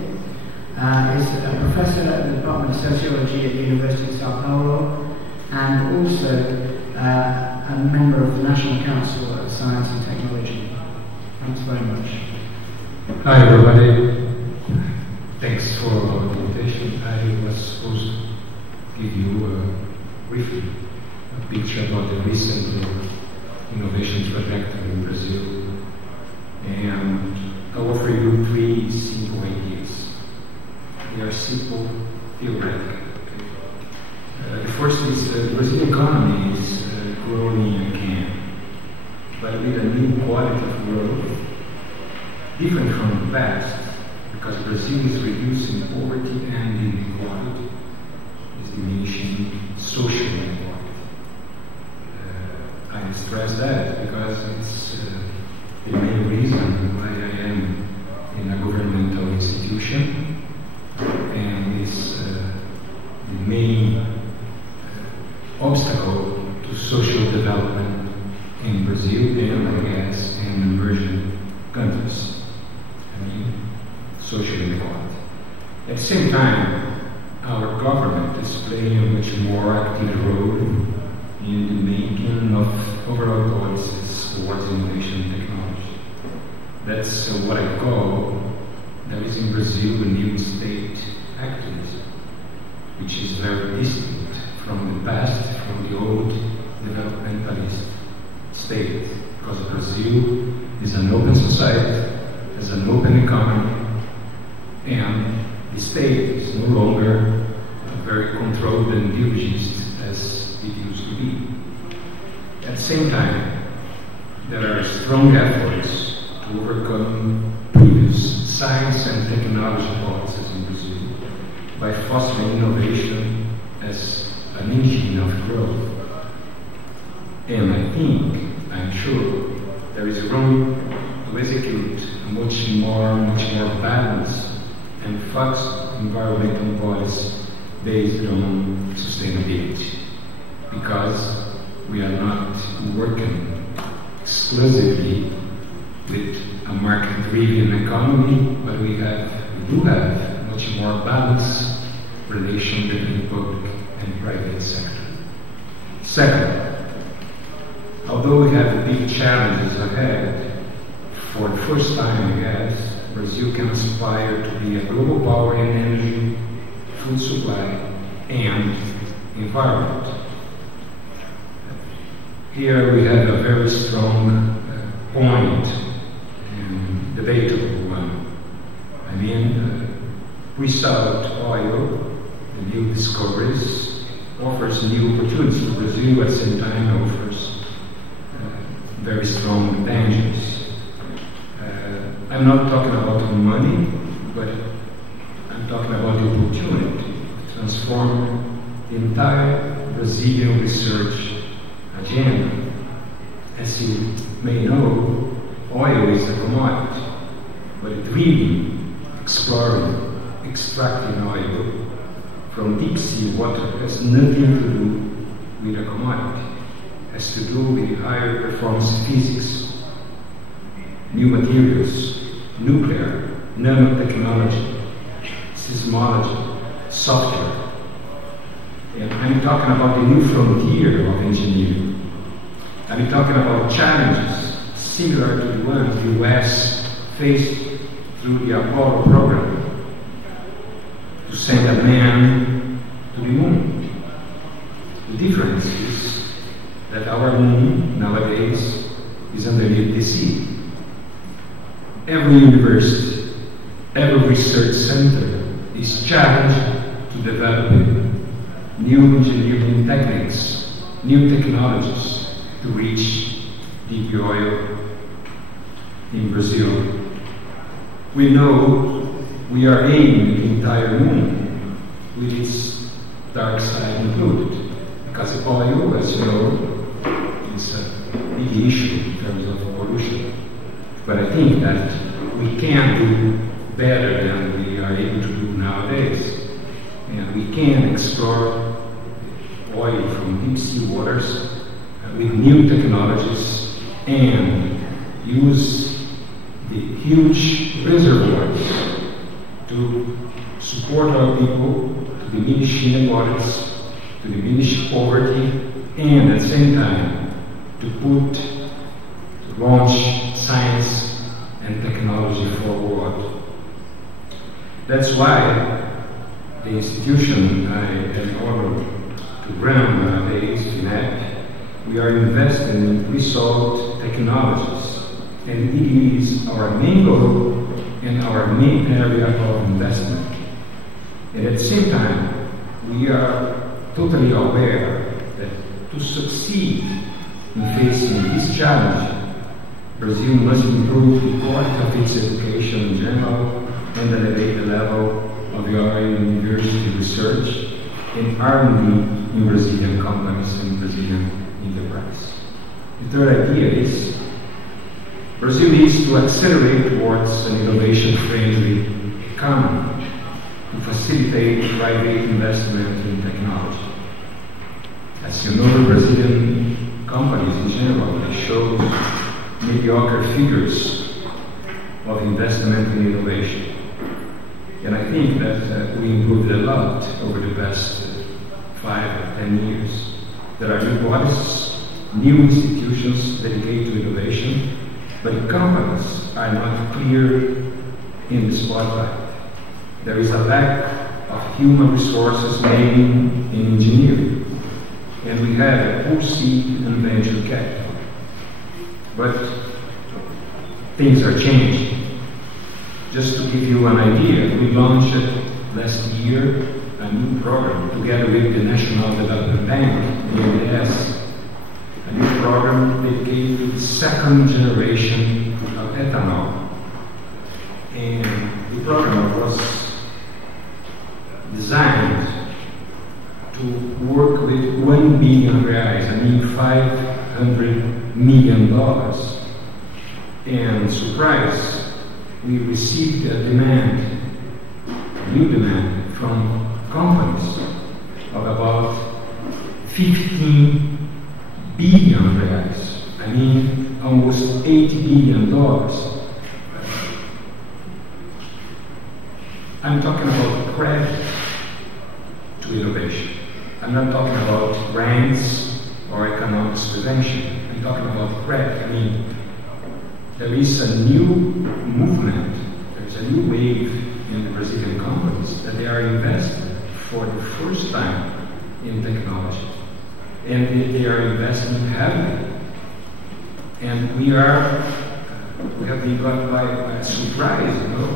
is a professor at the Department of Sociology at the University of Sao Paulo, and also a member of the National Council of Science and Technology. Thanks very much. Hi everybody. Thanks for the invitation. I was supposed to give you briefly a picture about the recent innovation trajectory in Brazil, and I'll offer you 3 simple ideas. They are simple, theoretical. The first is the Brazilian economy is growing again, but with a new quality of growth, different from the past, because Brazil is reducing poverty and inequality, is diminishing social inequality. I stress that because it's the main reason why I am in a governmental institution, and it's the main obstacle to social development in Brazil and, I guess, in emerging countries. I mean, social inequality. At the same time, our government is playing a much more active role in the making of overall policies towards innovation and technology. That's what I call, there is in Brazil, a new state activism, which is very distinct from the past, from the old developmentalist state, because Brazil is an open society, has an open economy, and the state is no longer very controlled and dirigist as it used to be. At the same time, there are strong efforts to overcome previous science and technology policies in Brazil by fostering innovation as an engine of growth. And I think, I'm sure, there is room to execute a much more balanced and focused environmental policy based on sustainability, because we are not working exclusively with a market-driven economy, but we do have much more balanced relation between public and private sector. Second, although we have big challenges ahead, for the first time, I guess, Brazil can aspire to be a global power in energy, food supply, and environment. Here we have a very strong point, and debatable one. I mean, pre-salt oil, the new discoveries, offers new opportunities for Brazil, at the same time offers very strong dangers. I'm not talking about money, but I'm talking about the opportunity to transform the entire Brazilian research agenda. As you may know, oil is a commodity, but drilling, exploring, extracting oil from deep sea water has nothing to do with a commodity. It has to do with higher performance physics, new materials, nuclear, nanotechnology, seismology, software. And I'm talking about the new frontier of engineering. I'm talking about challenges similar to the ones the US faced through the Apollo program to send a man to the moon. The difference is that our moon nowadays is underneath the sea. Every university, every research center is challenged to develop new engineering techniques, new technologies to reach deep oil in Brazil. We know we are aiming the entire moon, with its dark side included, because oil, as you know, is a big issue in terms of pollution. But I think that we can do better than we are able to do nowadays. And we can explore oil from deep sea waters with new technologies and use the huge reservoirs to support our people, to diminish inequalities, to diminish poverty, and at the same time to launch science and technology forward. That's why the institution I am honored to run nowadays, FINEP, we are investing in result technologies, and it is our main goal and our main area of investment. And at the same time, we are totally aware that to succeed in facing this challenge, Brazil must improve the quality of its education in general and elevate the level of our university research and R&D in Brazilian companies and Brazilian enterprise. The third idea is Brazil needs to accelerate towards an innovation-friendly economy to facilitate private investment in technology. As you know, Brazilian companies in general, they show mediocre figures of investment in innovation. And I think that we improved a lot over the past 5 or 10 years. There are new bodies, new institutions dedicated to innovation, but the companies are not clear in the spotlight. There is a lack of human resources, mainly in engineering, and we have a poor seed and venture capital. But things are changing. Just to give you an idea, we launched last year a new program together with the National Development Bank, IIED, a new program dedicated to the second generation of ethanol. And the program was designed to work with 1 billion reais, I mean $500 million. And surprise, we received a new demand from companies of about 15 billion reais. I mean almost $80 billion. I'm talking about credit to innovation. I'm not talking about grants or economics prevention. I'm talking about credit. I mean, there is a new movement, there's a new wave in the Brazilian companies that they are investing for the first time in technology. And they are investing heavily. And we have been caught by surprise, you know,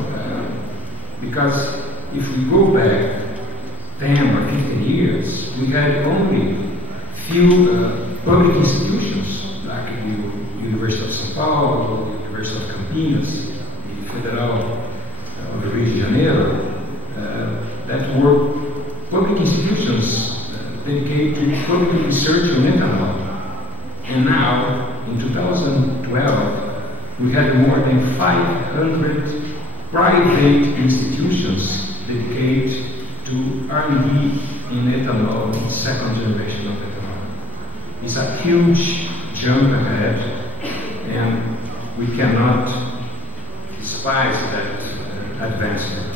because if we go back 10 or 15 years, we had only few public institutions, like the University of São Paulo, the University of Campinas, the Federal of Rio de Janeiro, that were public institutions dedicated to public research on ethanol. And now, in 2012, we had more than 500 private institutions dedicated to R&D in ethanol, second generation of ethanol. It's a huge jump ahead, and we cannot despise that advancement.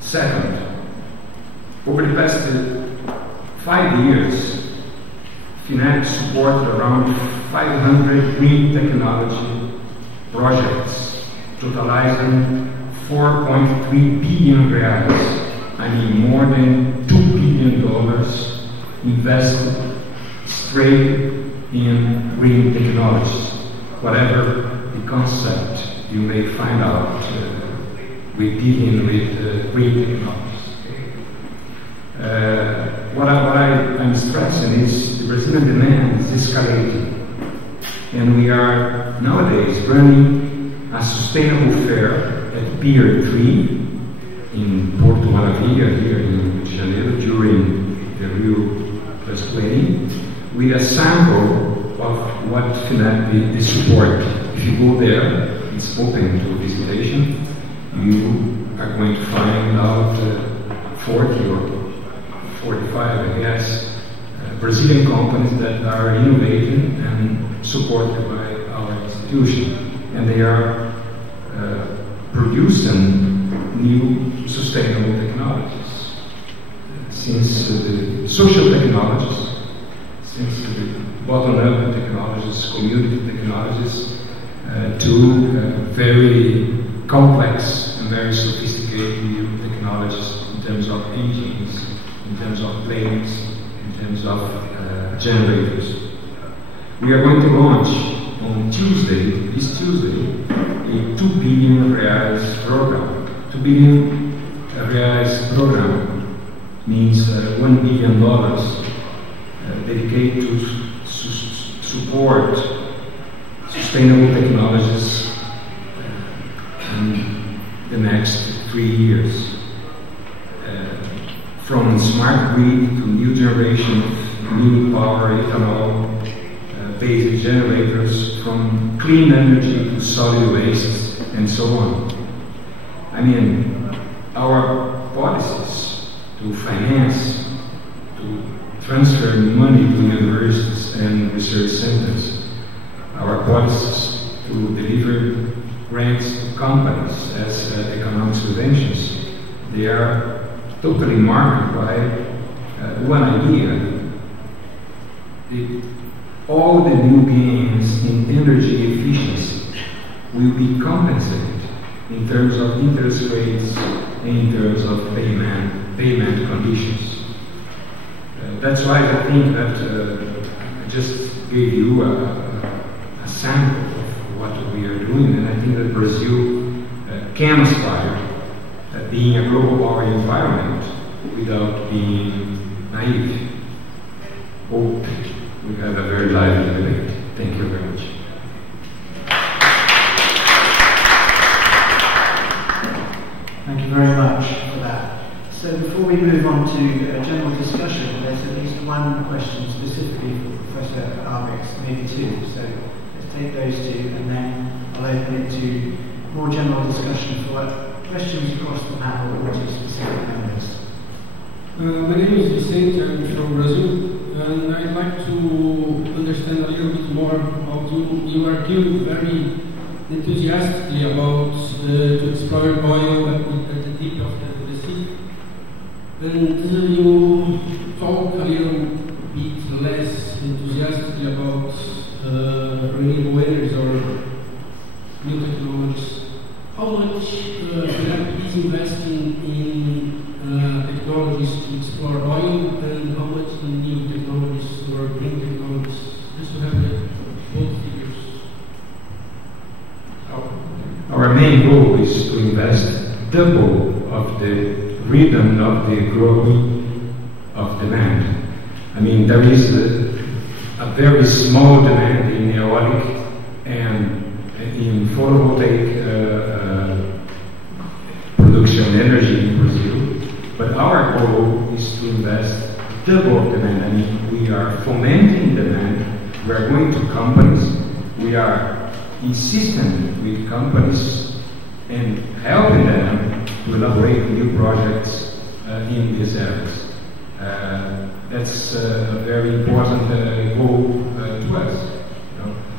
Second, over the past 5 years, FINEP supported around 500 green technology projects, totalizing 4.3 billion reais. I mean, more than $2 billion invested straight in green technologies, whatever the concept you may find out with dealing with green technologies. What I'm stressing is the Brazilian demand is escalating, and we are nowadays running a sustainable fair at Pier 3 in Porto Maravilha, here in Rio de Janeiro, during the Rio +20, with a sample of what FINEP is support. If you go there, it's open to visitation, you are going to find out 40 or 45, I guess, Brazilian companies that are innovating and supported by our institution. And they are producing new sustainable technologies. Since the social technologies, since the bottom-up technologies, community technologies, to very complex and very sophisticated new technologies in terms of engines, in terms of planes, in terms of generators. We are going to launch on Tuesday, this Tuesday, a 2 billion reais program. 2 billion reais program means $1 billion dedicated to support sustainable technologies in the next 3 years. From smart grid to new generation of new power, ethanol, basic generators, from clean energy to solid waste, and so on. I mean, our policies to finance, to transfer money to universities and research centers, our policies to deliver grants to companies as economic subventions, they are totally marked by one idea. All the new gains in energy efficiency will be compensated in terms of interest rates and in terms of payment conditions. That's why I think that I just gave you a sample of what we are doing, and I think that Brazil can aspire at being a global power environment without being naive. Hope we have a very lively debate. Thank you very much. Thank you very much for that. So before we move on to a general discussion, there's at least one question specifically for Professor Arbex, maybe two. So let's take those two, and then I'll open it to more general discussion for questions across the panel or to specific members. My name is Vicente, I'm from Brazil. And I'd like to understand a little bit more about you. You argue very enthusiastically about to explore oil at the deep of the sea. And you talk a little bit less enthusiastically about renewable energies or new technologies. How much Philip is investing in technologies to explore oil, and how much in new technologies or green technologies, just to have both figures? Our main goal is to invest double of the rhythm of the growth of demand. I mean, there is a very small demand in eolic and in photovoltaic production energy in Brazil, but our goal is to invest double of demand. I mean, we are fomenting demand. We are going to companies. We are insisting with companies and helping them to elaborate new projects in these areas. That's a very important goal to us.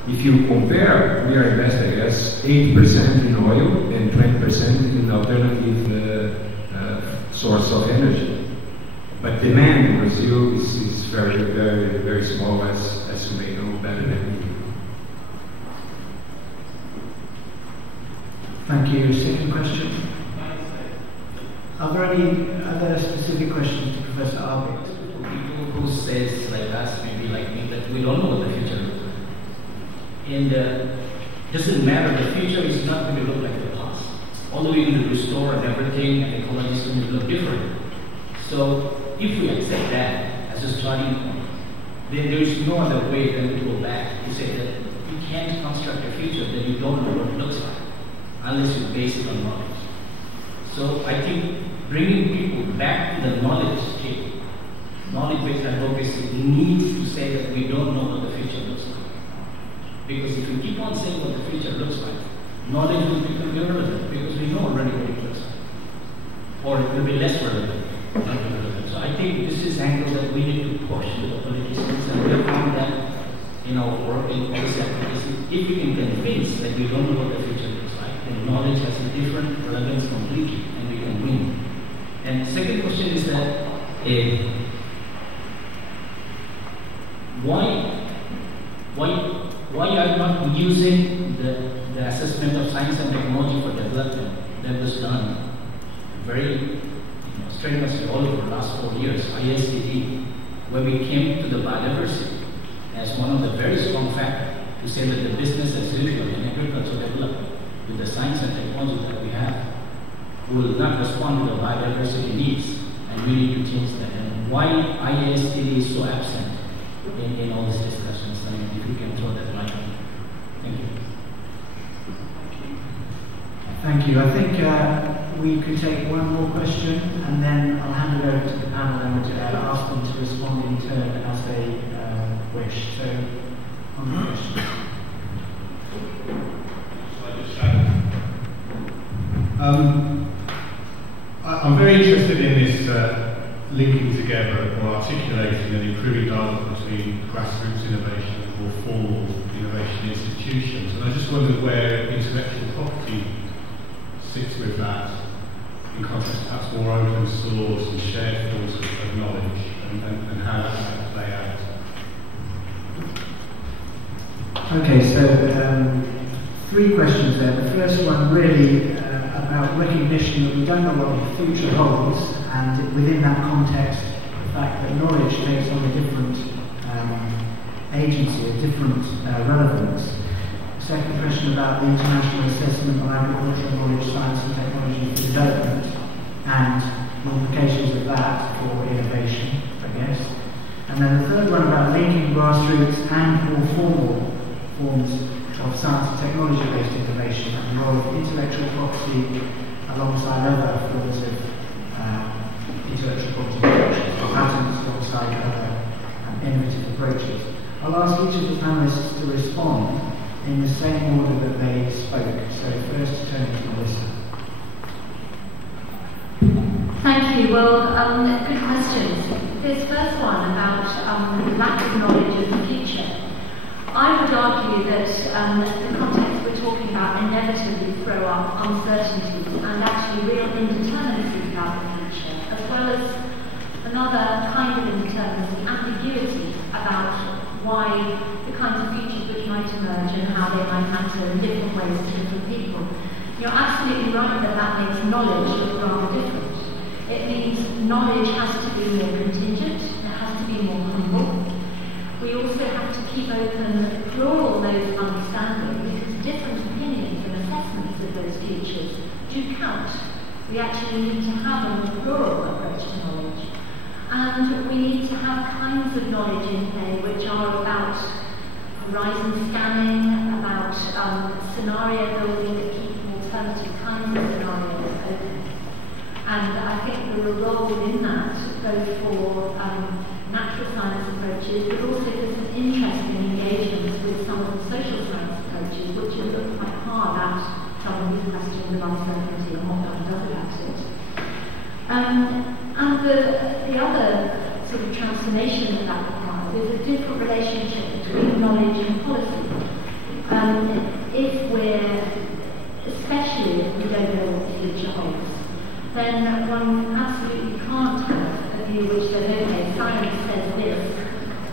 If you compare, we are investing, I guess, 80% in oil and 20% in alternative source of energy. But demand in Brazil is very, very, very small, as you may know better than me. Thank you. Second question. Are there any other specific questions to Professor Arbex? People who says like us, maybe like me, that we don't know what the future looks like. And doesn't matter, the future is not going to look like the past. Although we're going to restore and everything, and the ecology is going to look different. So if we accept that as a starting point, then there is no other way than to go back to say that you can't construct a future that you don't know what it looks like, unless you base it on knowledge. So I think bringing people back to the knowledge state, knowledge-based advocacy needs to say that we don't know what the future looks like. Because if we keep on saying what the future looks like, knowledge will become irrelevant because we know already what it looks like. Or it will be less relevant, not irrelevant. So I think this is an angle that we need to push to the politicians, and we have found that in our work in policy advocacy. If we can convince that we don't know what the future looks like, then knowledge has a different relevance completely, and we can Why are you not using the assessment of science and technology for development that was done very strenuously all over the last 4 years, IIED, where we came to the biodiversity as one of the very strong factors to say that the business as usual in agricultural development with the science and technology that we have will not respond to the biodiversity needs, and we need to change that. And why IIED is so absent in all these discussions? I mean, if you can throw that light on. Thank you. Thank you. I think we could take one more question, and then I'll hand it over to the panel and ask them to respond in turn as they wish. So, one more question. I'm very interested in this linking together or articulating and improving dialogue between grassroots innovation and more formal innovation institutions. And I just wondered where intellectual property sits with that in context to perhaps more open source and shared forms of knowledge, and how that might play out. Okay, so three questions there. The first one really about recognition that we don't know what the future holds, and within that context, the fact that knowledge takes on a different agency, a different relevance. Second question about the international assessment of agricultural knowledge, science and technology for development, and the implications of that for innovation, I guess. And then the third one about linking grassroots and more formal forms of science and technology-based innovation and the role of intellectual property alongside other forms of intellectual property protections, or patents alongside other innovative approaches. I'll ask each of the panelists to respond in the same order that they spoke. So first, turning to Melissa. Thank you. Well, good questions. This first one about lack of knowledge of the future. I would argue that the context we're talking about inevitably throw up uncertainties and actually real indeterminacies about the future, as well as another kind of indeterminacy, ambiguity about why the kinds of futures which might emerge and how they might matter in different ways to different people. You're absolutely right that that makes knowledge look rather different. It means knowledge has to be more contingent, it has to be more humble. We also have to keep open plural modes of understanding, because different opinions and assessments of those futures do count. We actually need to have a more plural approach to knowledge. And we need to have kinds of knowledge in play which are about horizon scanning, about scenario building that keep alternative kinds of scenarios open. And I think there are a role in that, both for natural science approaches, but also for some interesting engagements with some of the social science approaches, which have looked quite hard at some of these questions of uncertainty and what one does about it. And the other sort of transformation that requires is a different relationship between knowledge and policy. Especially if we don't know what the future holds, then one absolutely can't have a view which says, okay, science says this,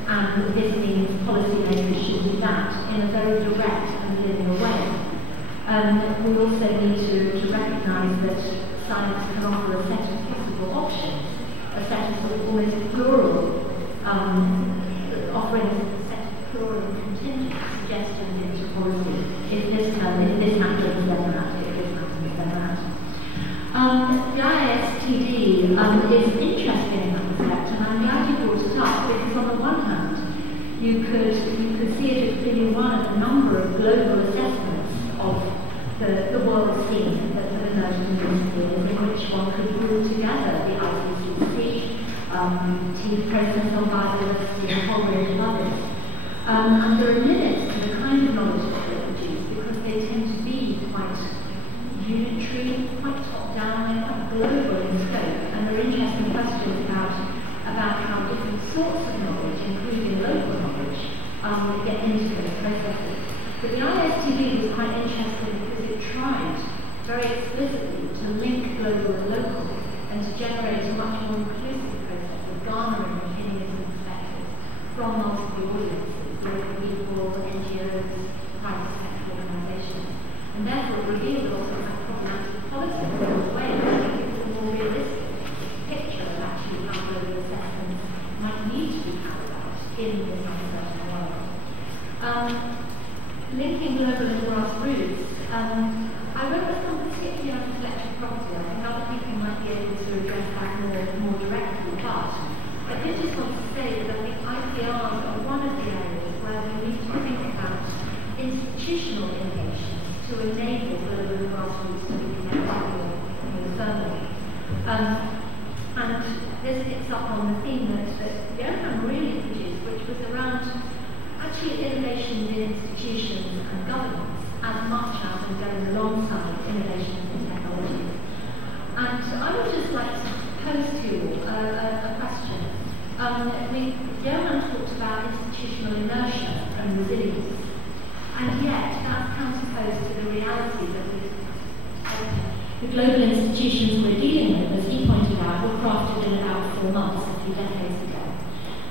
and this means policymakers should do that in a very direct and linear way. We also need to recognise that science can offer a set of possible options, a set of sort of almost plural, offering a set of plural and contingent suggestions into policy. If this happens, then that. If this happens, then that. The IISTD is interesting in that respect, and I'm glad you brought it up, because on the one hand, you could see it as being one of a number of global assessments of the world scene that have emerged in recent years, in which one could group together the IPCC, the process on biodiversity, and a whole range of others. And there are limits to the kind of knowledge that they produce, because they tend to be quite unitary, quite top-down, they're quite global in scope, and there are interesting questions about how different sorts of knowledge, including local knowledge, get into those processes. But the IISTD was quite interesting because it tried very explicitly to link global and local and to generate a much more inclusive process And this picks up on the theme that Johan really produced, which was around actually innovations in institutions and governance as much as and going alongside innovations in technologies. And I would just like to pose to you a question. Johan talked about institutional inertia and resilience, and yet that's counterposed to the reality that the global institutions we're dealing with, as he pointed out, were crafted in about 4 months, a few decades ago.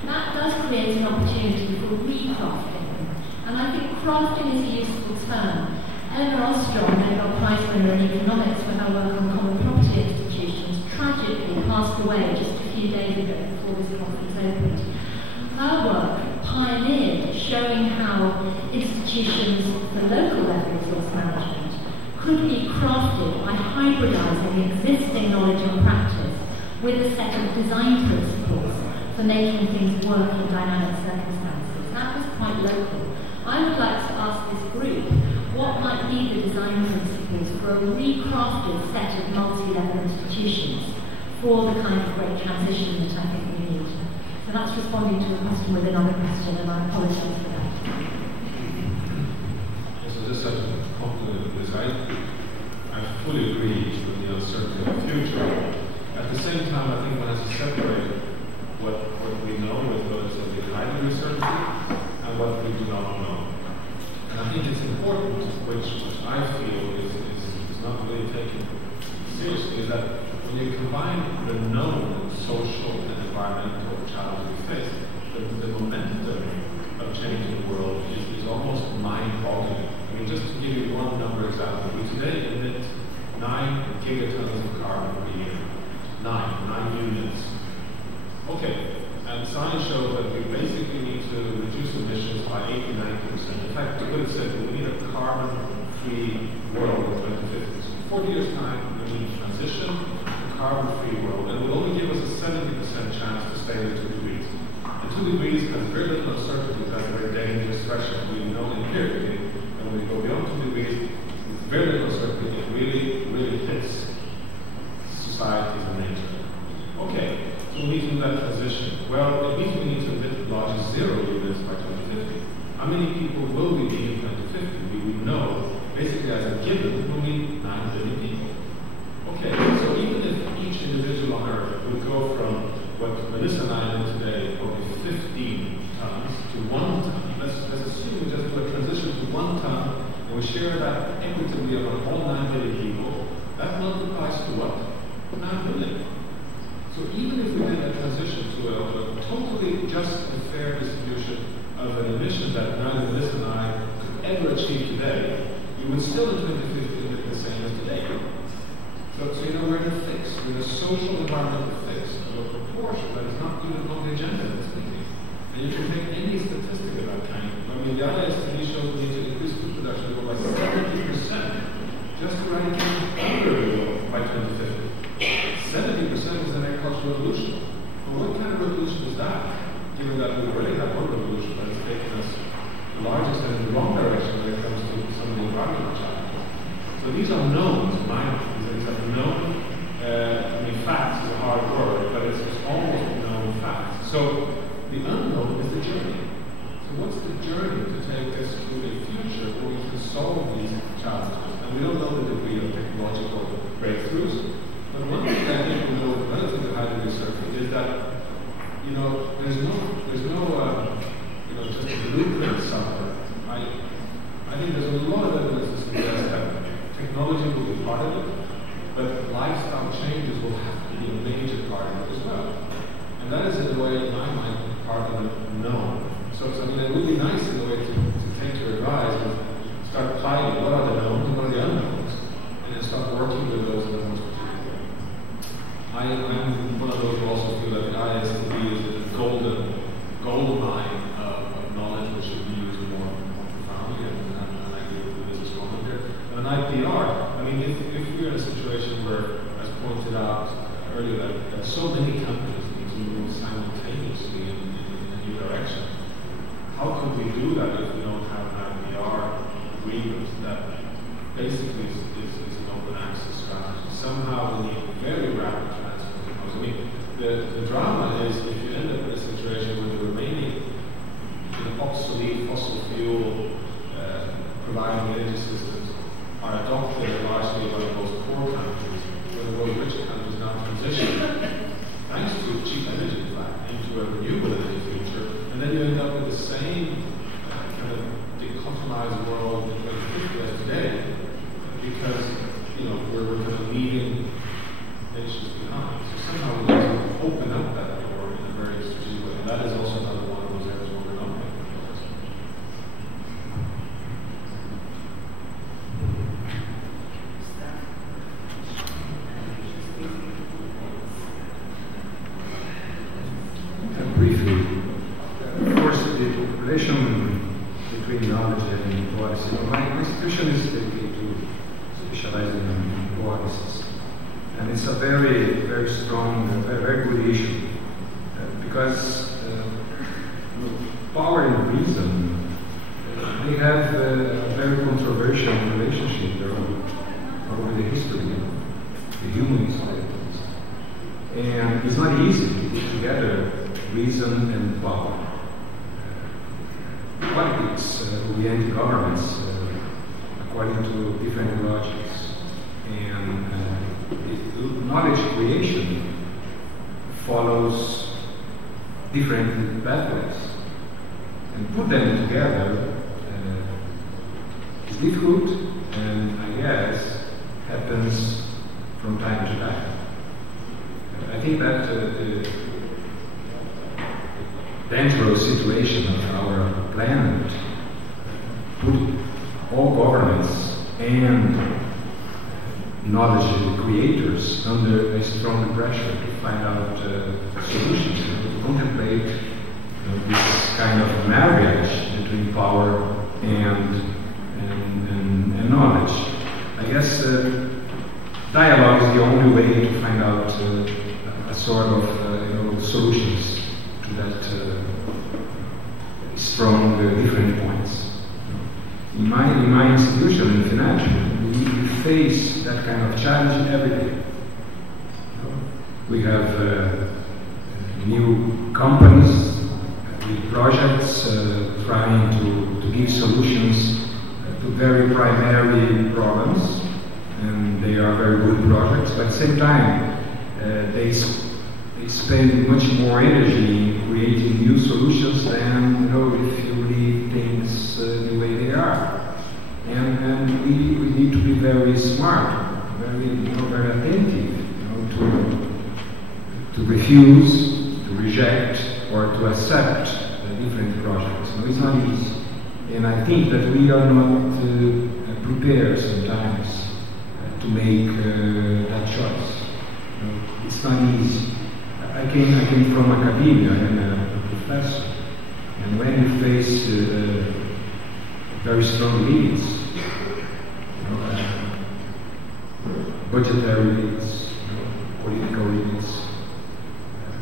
That does create an opportunity for recrafting them, and I think crafting is a useful term. Eleanor Ostrom, Nobel Prize winner in economics for her work on common property institutions, tragically passed away just a few days ago before this conference opened. Her work pioneered showing how institutions for local level resource management could be crafted by hybridizing existing knowledge and practice with a set of design principles for making things work in dynamic circumstances. That was quite local. I would like to ask this group, what might be the design principles for a recrafted set of multi-level institutions for the kind of great transition that I think we need? So that's responding to a question with another question, and I apologize for that. So just to compliment this, I fully agree with the uncertainty of the future. At the same time, I think one has to separate what we know with relatively high degree of certainty and what we do not know. And I think it's important, which I feel is not really taken seriously, is that when you combine the known social and environmental challenges we face, the momentum of changing the world is almost mind-boggling. I mean, just to give you one number example, we today emit 9 gigatons of carbon per year. 9 units. Okay, and science shows that we basically need to reduce emissions by 80-90%. In fact, to put it simply, we need a carbon-free world in 2050. So in 40 years' time, we need to transition to a carbon-free world, and it will only give us a 70% chance to stay at 2 degrees. And 2 degrees has very little uncertainty. That's a very dangerous threshold. We know empirically, and when we go beyond 2 degrees, with very little uncertainty, it really hits societies and nature. Okay, so we need to do that transition. Well, it means we need to emit largely 0 units by 2050. How many people will we be in 2050? We know, basically as a given, we'll be 9 billion people. Okay, so even if each individual on Earth would go from what Melissa and I know today, probably 15 tons to 1 ton, let's assume we just do a transition to 1 ton, and we share that equitably among all 9 billion people, that multiplies to what? 9 billion. So even if we did a transition to a totally just and fair distribution of an emission that neither Melissa and I could ever achieve today, we would still in 2050 emit the same as today. So we're in a fix, we're in a social environmental fix of a proportion that is not even on the agenda in this meeting. And you can take any statistic of that kind. I mean, the IIED shows we need to increase food production by 70% just to eradicate hunger by 2050. 70% is an agricultural revolution. Well, what kind of revolution is that? Given that we already have one revolution that has taken us to a large extent in the wrong direction when it comes to some of the environmental challenges. So these are knowns, these are known, facts is a hard word, but it's almost known facts. So the unknown is the journey. So what's the journey to take us to a future where we can solve these challenges? And we don't know the degree of technological breakthroughs. But one thing I think we know with relatively high degree of certainty is that, there's no just a blueprint somewhere. I think there's a lot of evidence to suggest that technology will be part of it, but lifestyle changes will have to be a major part of it as well. And that is, in a way, in my mind, part of the known. So it would be nice in a way to take your advice and start applying what are the knowns and what are the unknowns, and then start working with those unknowns. I'm one of those who also feel that the IIED is a gold mine of knowledge which should be used more profoundly, and I agree with the business moment here. And IPR, if we're in a situation where, as pointed out earlier, that so many countries need to move simultaneously in a new direction, how could we do that if we don't have an IPR agreement that basically is an open access strategy? Somehow we need very rapid transfer. the drama is if you end up in a situation where the remaining obsolete fossil fuel providing energy systems are adopted largely by the most poor countries, where the world's richer countries now transition thanks to cheap energy into a renewable energy future, and then you end up with the same kind of dichotomized world in 2050 as today, because we're kind of leaving nations behind. So somehow we need to open up that door in a very strategic way, and that is also another one of those areas where we're not making progress. Briefly, of course, the relation between knowledge and policy. My institution is dedicated to specializing in policies, and it's a very, very strong, very good issue because power and reason they have a very controversial relationship over the history of the human societies, and it's not easy to put together reason and power. Politics orient governments according to different logics, and knowledge creation follows different pathways, and put them together is difficult, and I guess happens from time to time. I think that the dangerous situation of our planet put all governments and knowledge creators under a strong pressure to find out solutions, to contemplate this kind of marriage between power and knowledge. I guess dialogue is the only way to find out a sort of solutions to that strong different points. In my institution, in financial, we face that kind of challenge every day. We have new companies, new projects trying to give solutions to very primary problems, and they are very good projects, but at the same time they spend much more energy in creating new solutions than if you leave things the way they are. And we need to be very smart, very attentive, to refuse, to reject, or to accept different projects. It's not easy, and I think that we are not prepared sometimes to make that choice. It's not easy. I came from academia. I'm a professor, and when you face very strong needs, budgetary needs, political needs,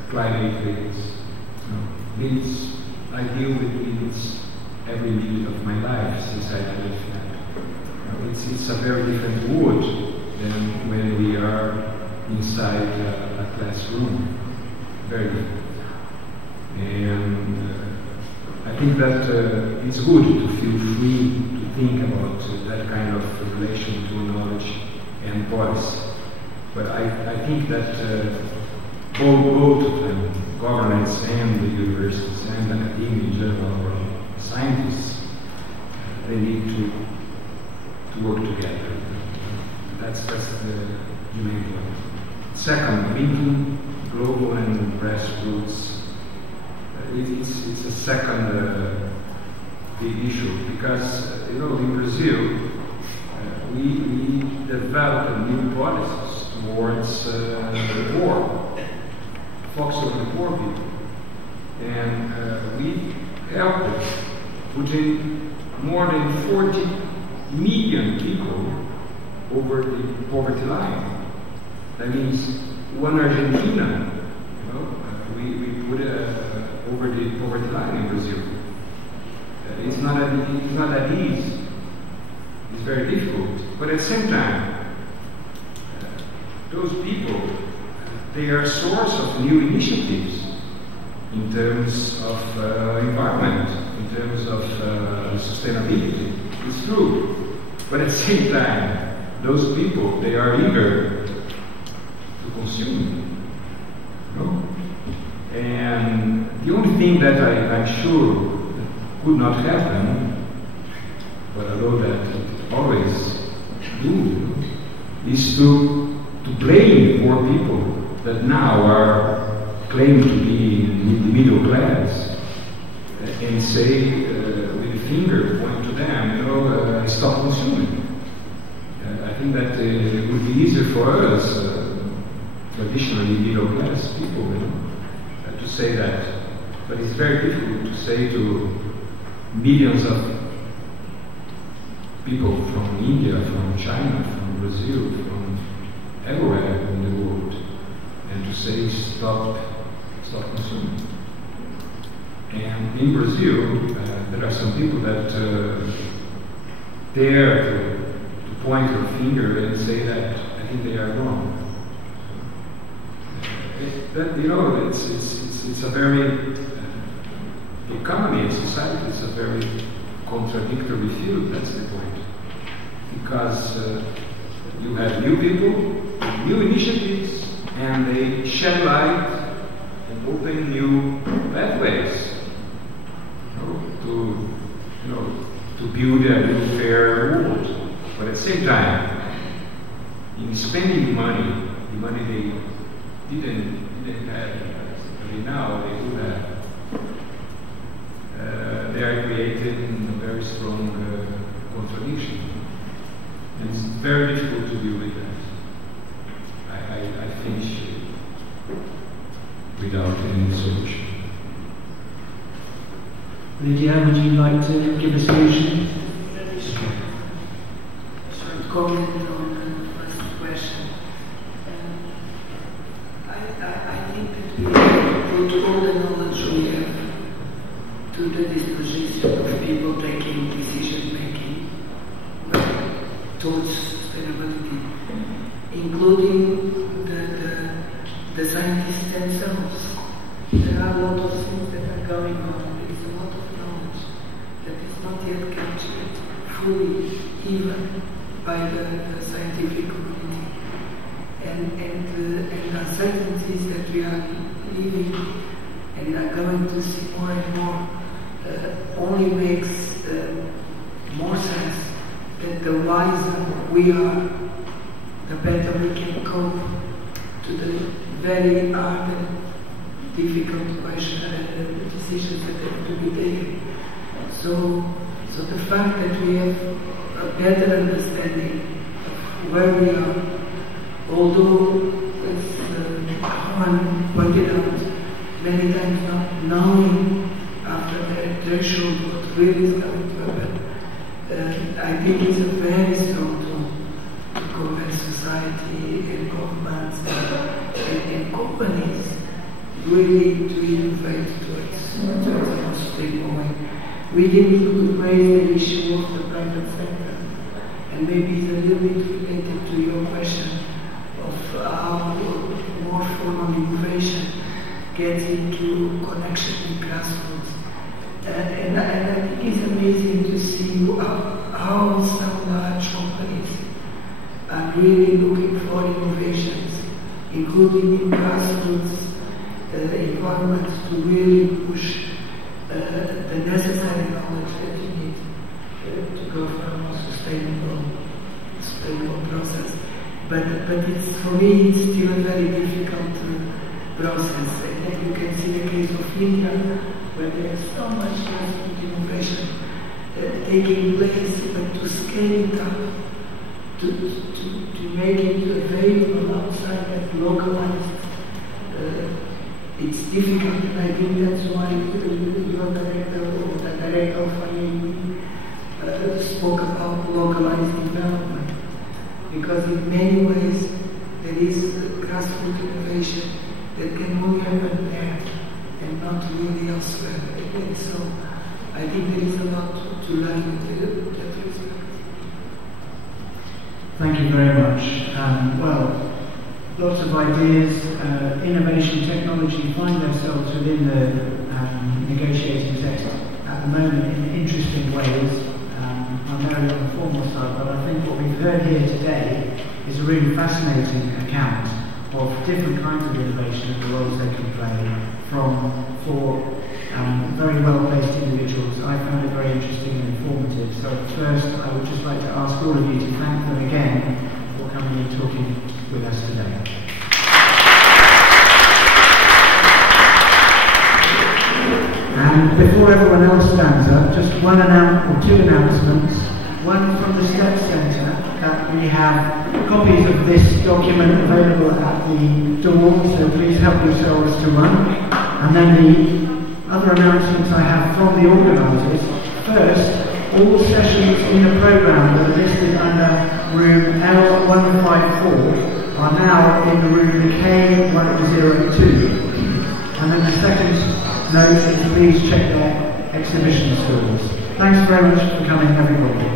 climate needs, I deal with needs every minute of my life since I left that. It's a very different world than when we are inside a classroom. Very different. And I think that it's good to feel free to think about that kind of relation between knowledge and policy. But I think that both of them, governments and the universities and academia in general, or scientists, they need to work together. That's the main point. Second, linking global and grassroots. It's a second big issue because in Brazil we developed new policies towards the poor, focus on the poor people, and we helped putting more than 40 million people over the poverty line. That means one Argentina, we put over the poverty line in Brazil. It's not that easy. It's very difficult. But at the same time, those people they are a source of new initiatives in terms of environment, in terms of sustainability. It's true. But at the same time, those people, they are eager to consume. No? And the only thing that I'm sure could not happen, but although that it always do, is to blame poor people that now are claimed to be in the middle class and say with a finger, point to them, stop consuming. I think that it would be easier for us, traditionally middle class people, to say that. But it's very difficult to say to millions of people from India, from China, from Brazil, from everywhere in the world, and to say stop consuming. And in Brazil, there are some people that dare to point their finger and say that I think they are wrong. But it's a very economy and society is a very contradictory field. That's the point, because you have new people, new initiatives, and they shed light and open new pathways to build a new fair world. But at the same time, in spending money, the money they didn't have, now they do have. They are created in a very strong contradiction. And it's very difficult to deal with that. I finish without any solution. Lydia, would you like to give a solution? Comment on the first question. I think that we put all the knowledge we have to the disposition of people taking decision making towards sustainability, including the scientists themselves. There are a lot of things that are going on. There is a lot of knowledge that is not yet captured fully, even by the scientific community, and uncertainties that we are living and are going to see more and more only makes more sense that the wiser we are, the better we can cope to the very hard and difficult question and decisions that have to be taken. So the fact that we have a better understanding of where we are, although, as Juan pointed out, many times not knowing after the threshold what really is going to happen, I think it's a very strong tool to convince society and governments and companies really to innovate towards a more sustainable way. We didn't raise the issue of the private sector, and maybe it's a little bit related to your question of how more formal innovation gets into connection with grassroots. And I think it's amazing to see how some large companies are really looking for innovations, including in grassroots environments, to really push the necessary knowledge that you need to go for a more sustainable process. But it's, for me, it's still a very difficult process. And you can see the case of India, where there is so much grassroots innovation taking place, but to scale it up, to make it available outside that localized, it's difficult, and I think that's why your director or the director of IIED spoke about localized development, because in many ways there is grassroots innovation that can only happen there and not really elsewhere. And so I think there is a lot to learn in that respect. Thank you very much. Well, lots of ideas, innovation, technology find themselves within the negotiating text at the moment in interesting ways. Primarily on the formal side, but I think what we've heard here today is a really fascinating account of different kinds of innovation and the roles they can play for very well-placed individuals. I found it very interesting and informative. So first, I would just like to ask all of you to thank them again for coming and talking with us today. And before everyone else stands up, just two announcements. One from the STEP Centre, that we have copies of this document available at the door, so please help yourselves to one. And then the other announcements I have from the organisers. First, all sessions in the programme that are listed under room L154 are now in the room K102. And then the second note is please check their exhibition stalls. Thanks very much for coming, everybody.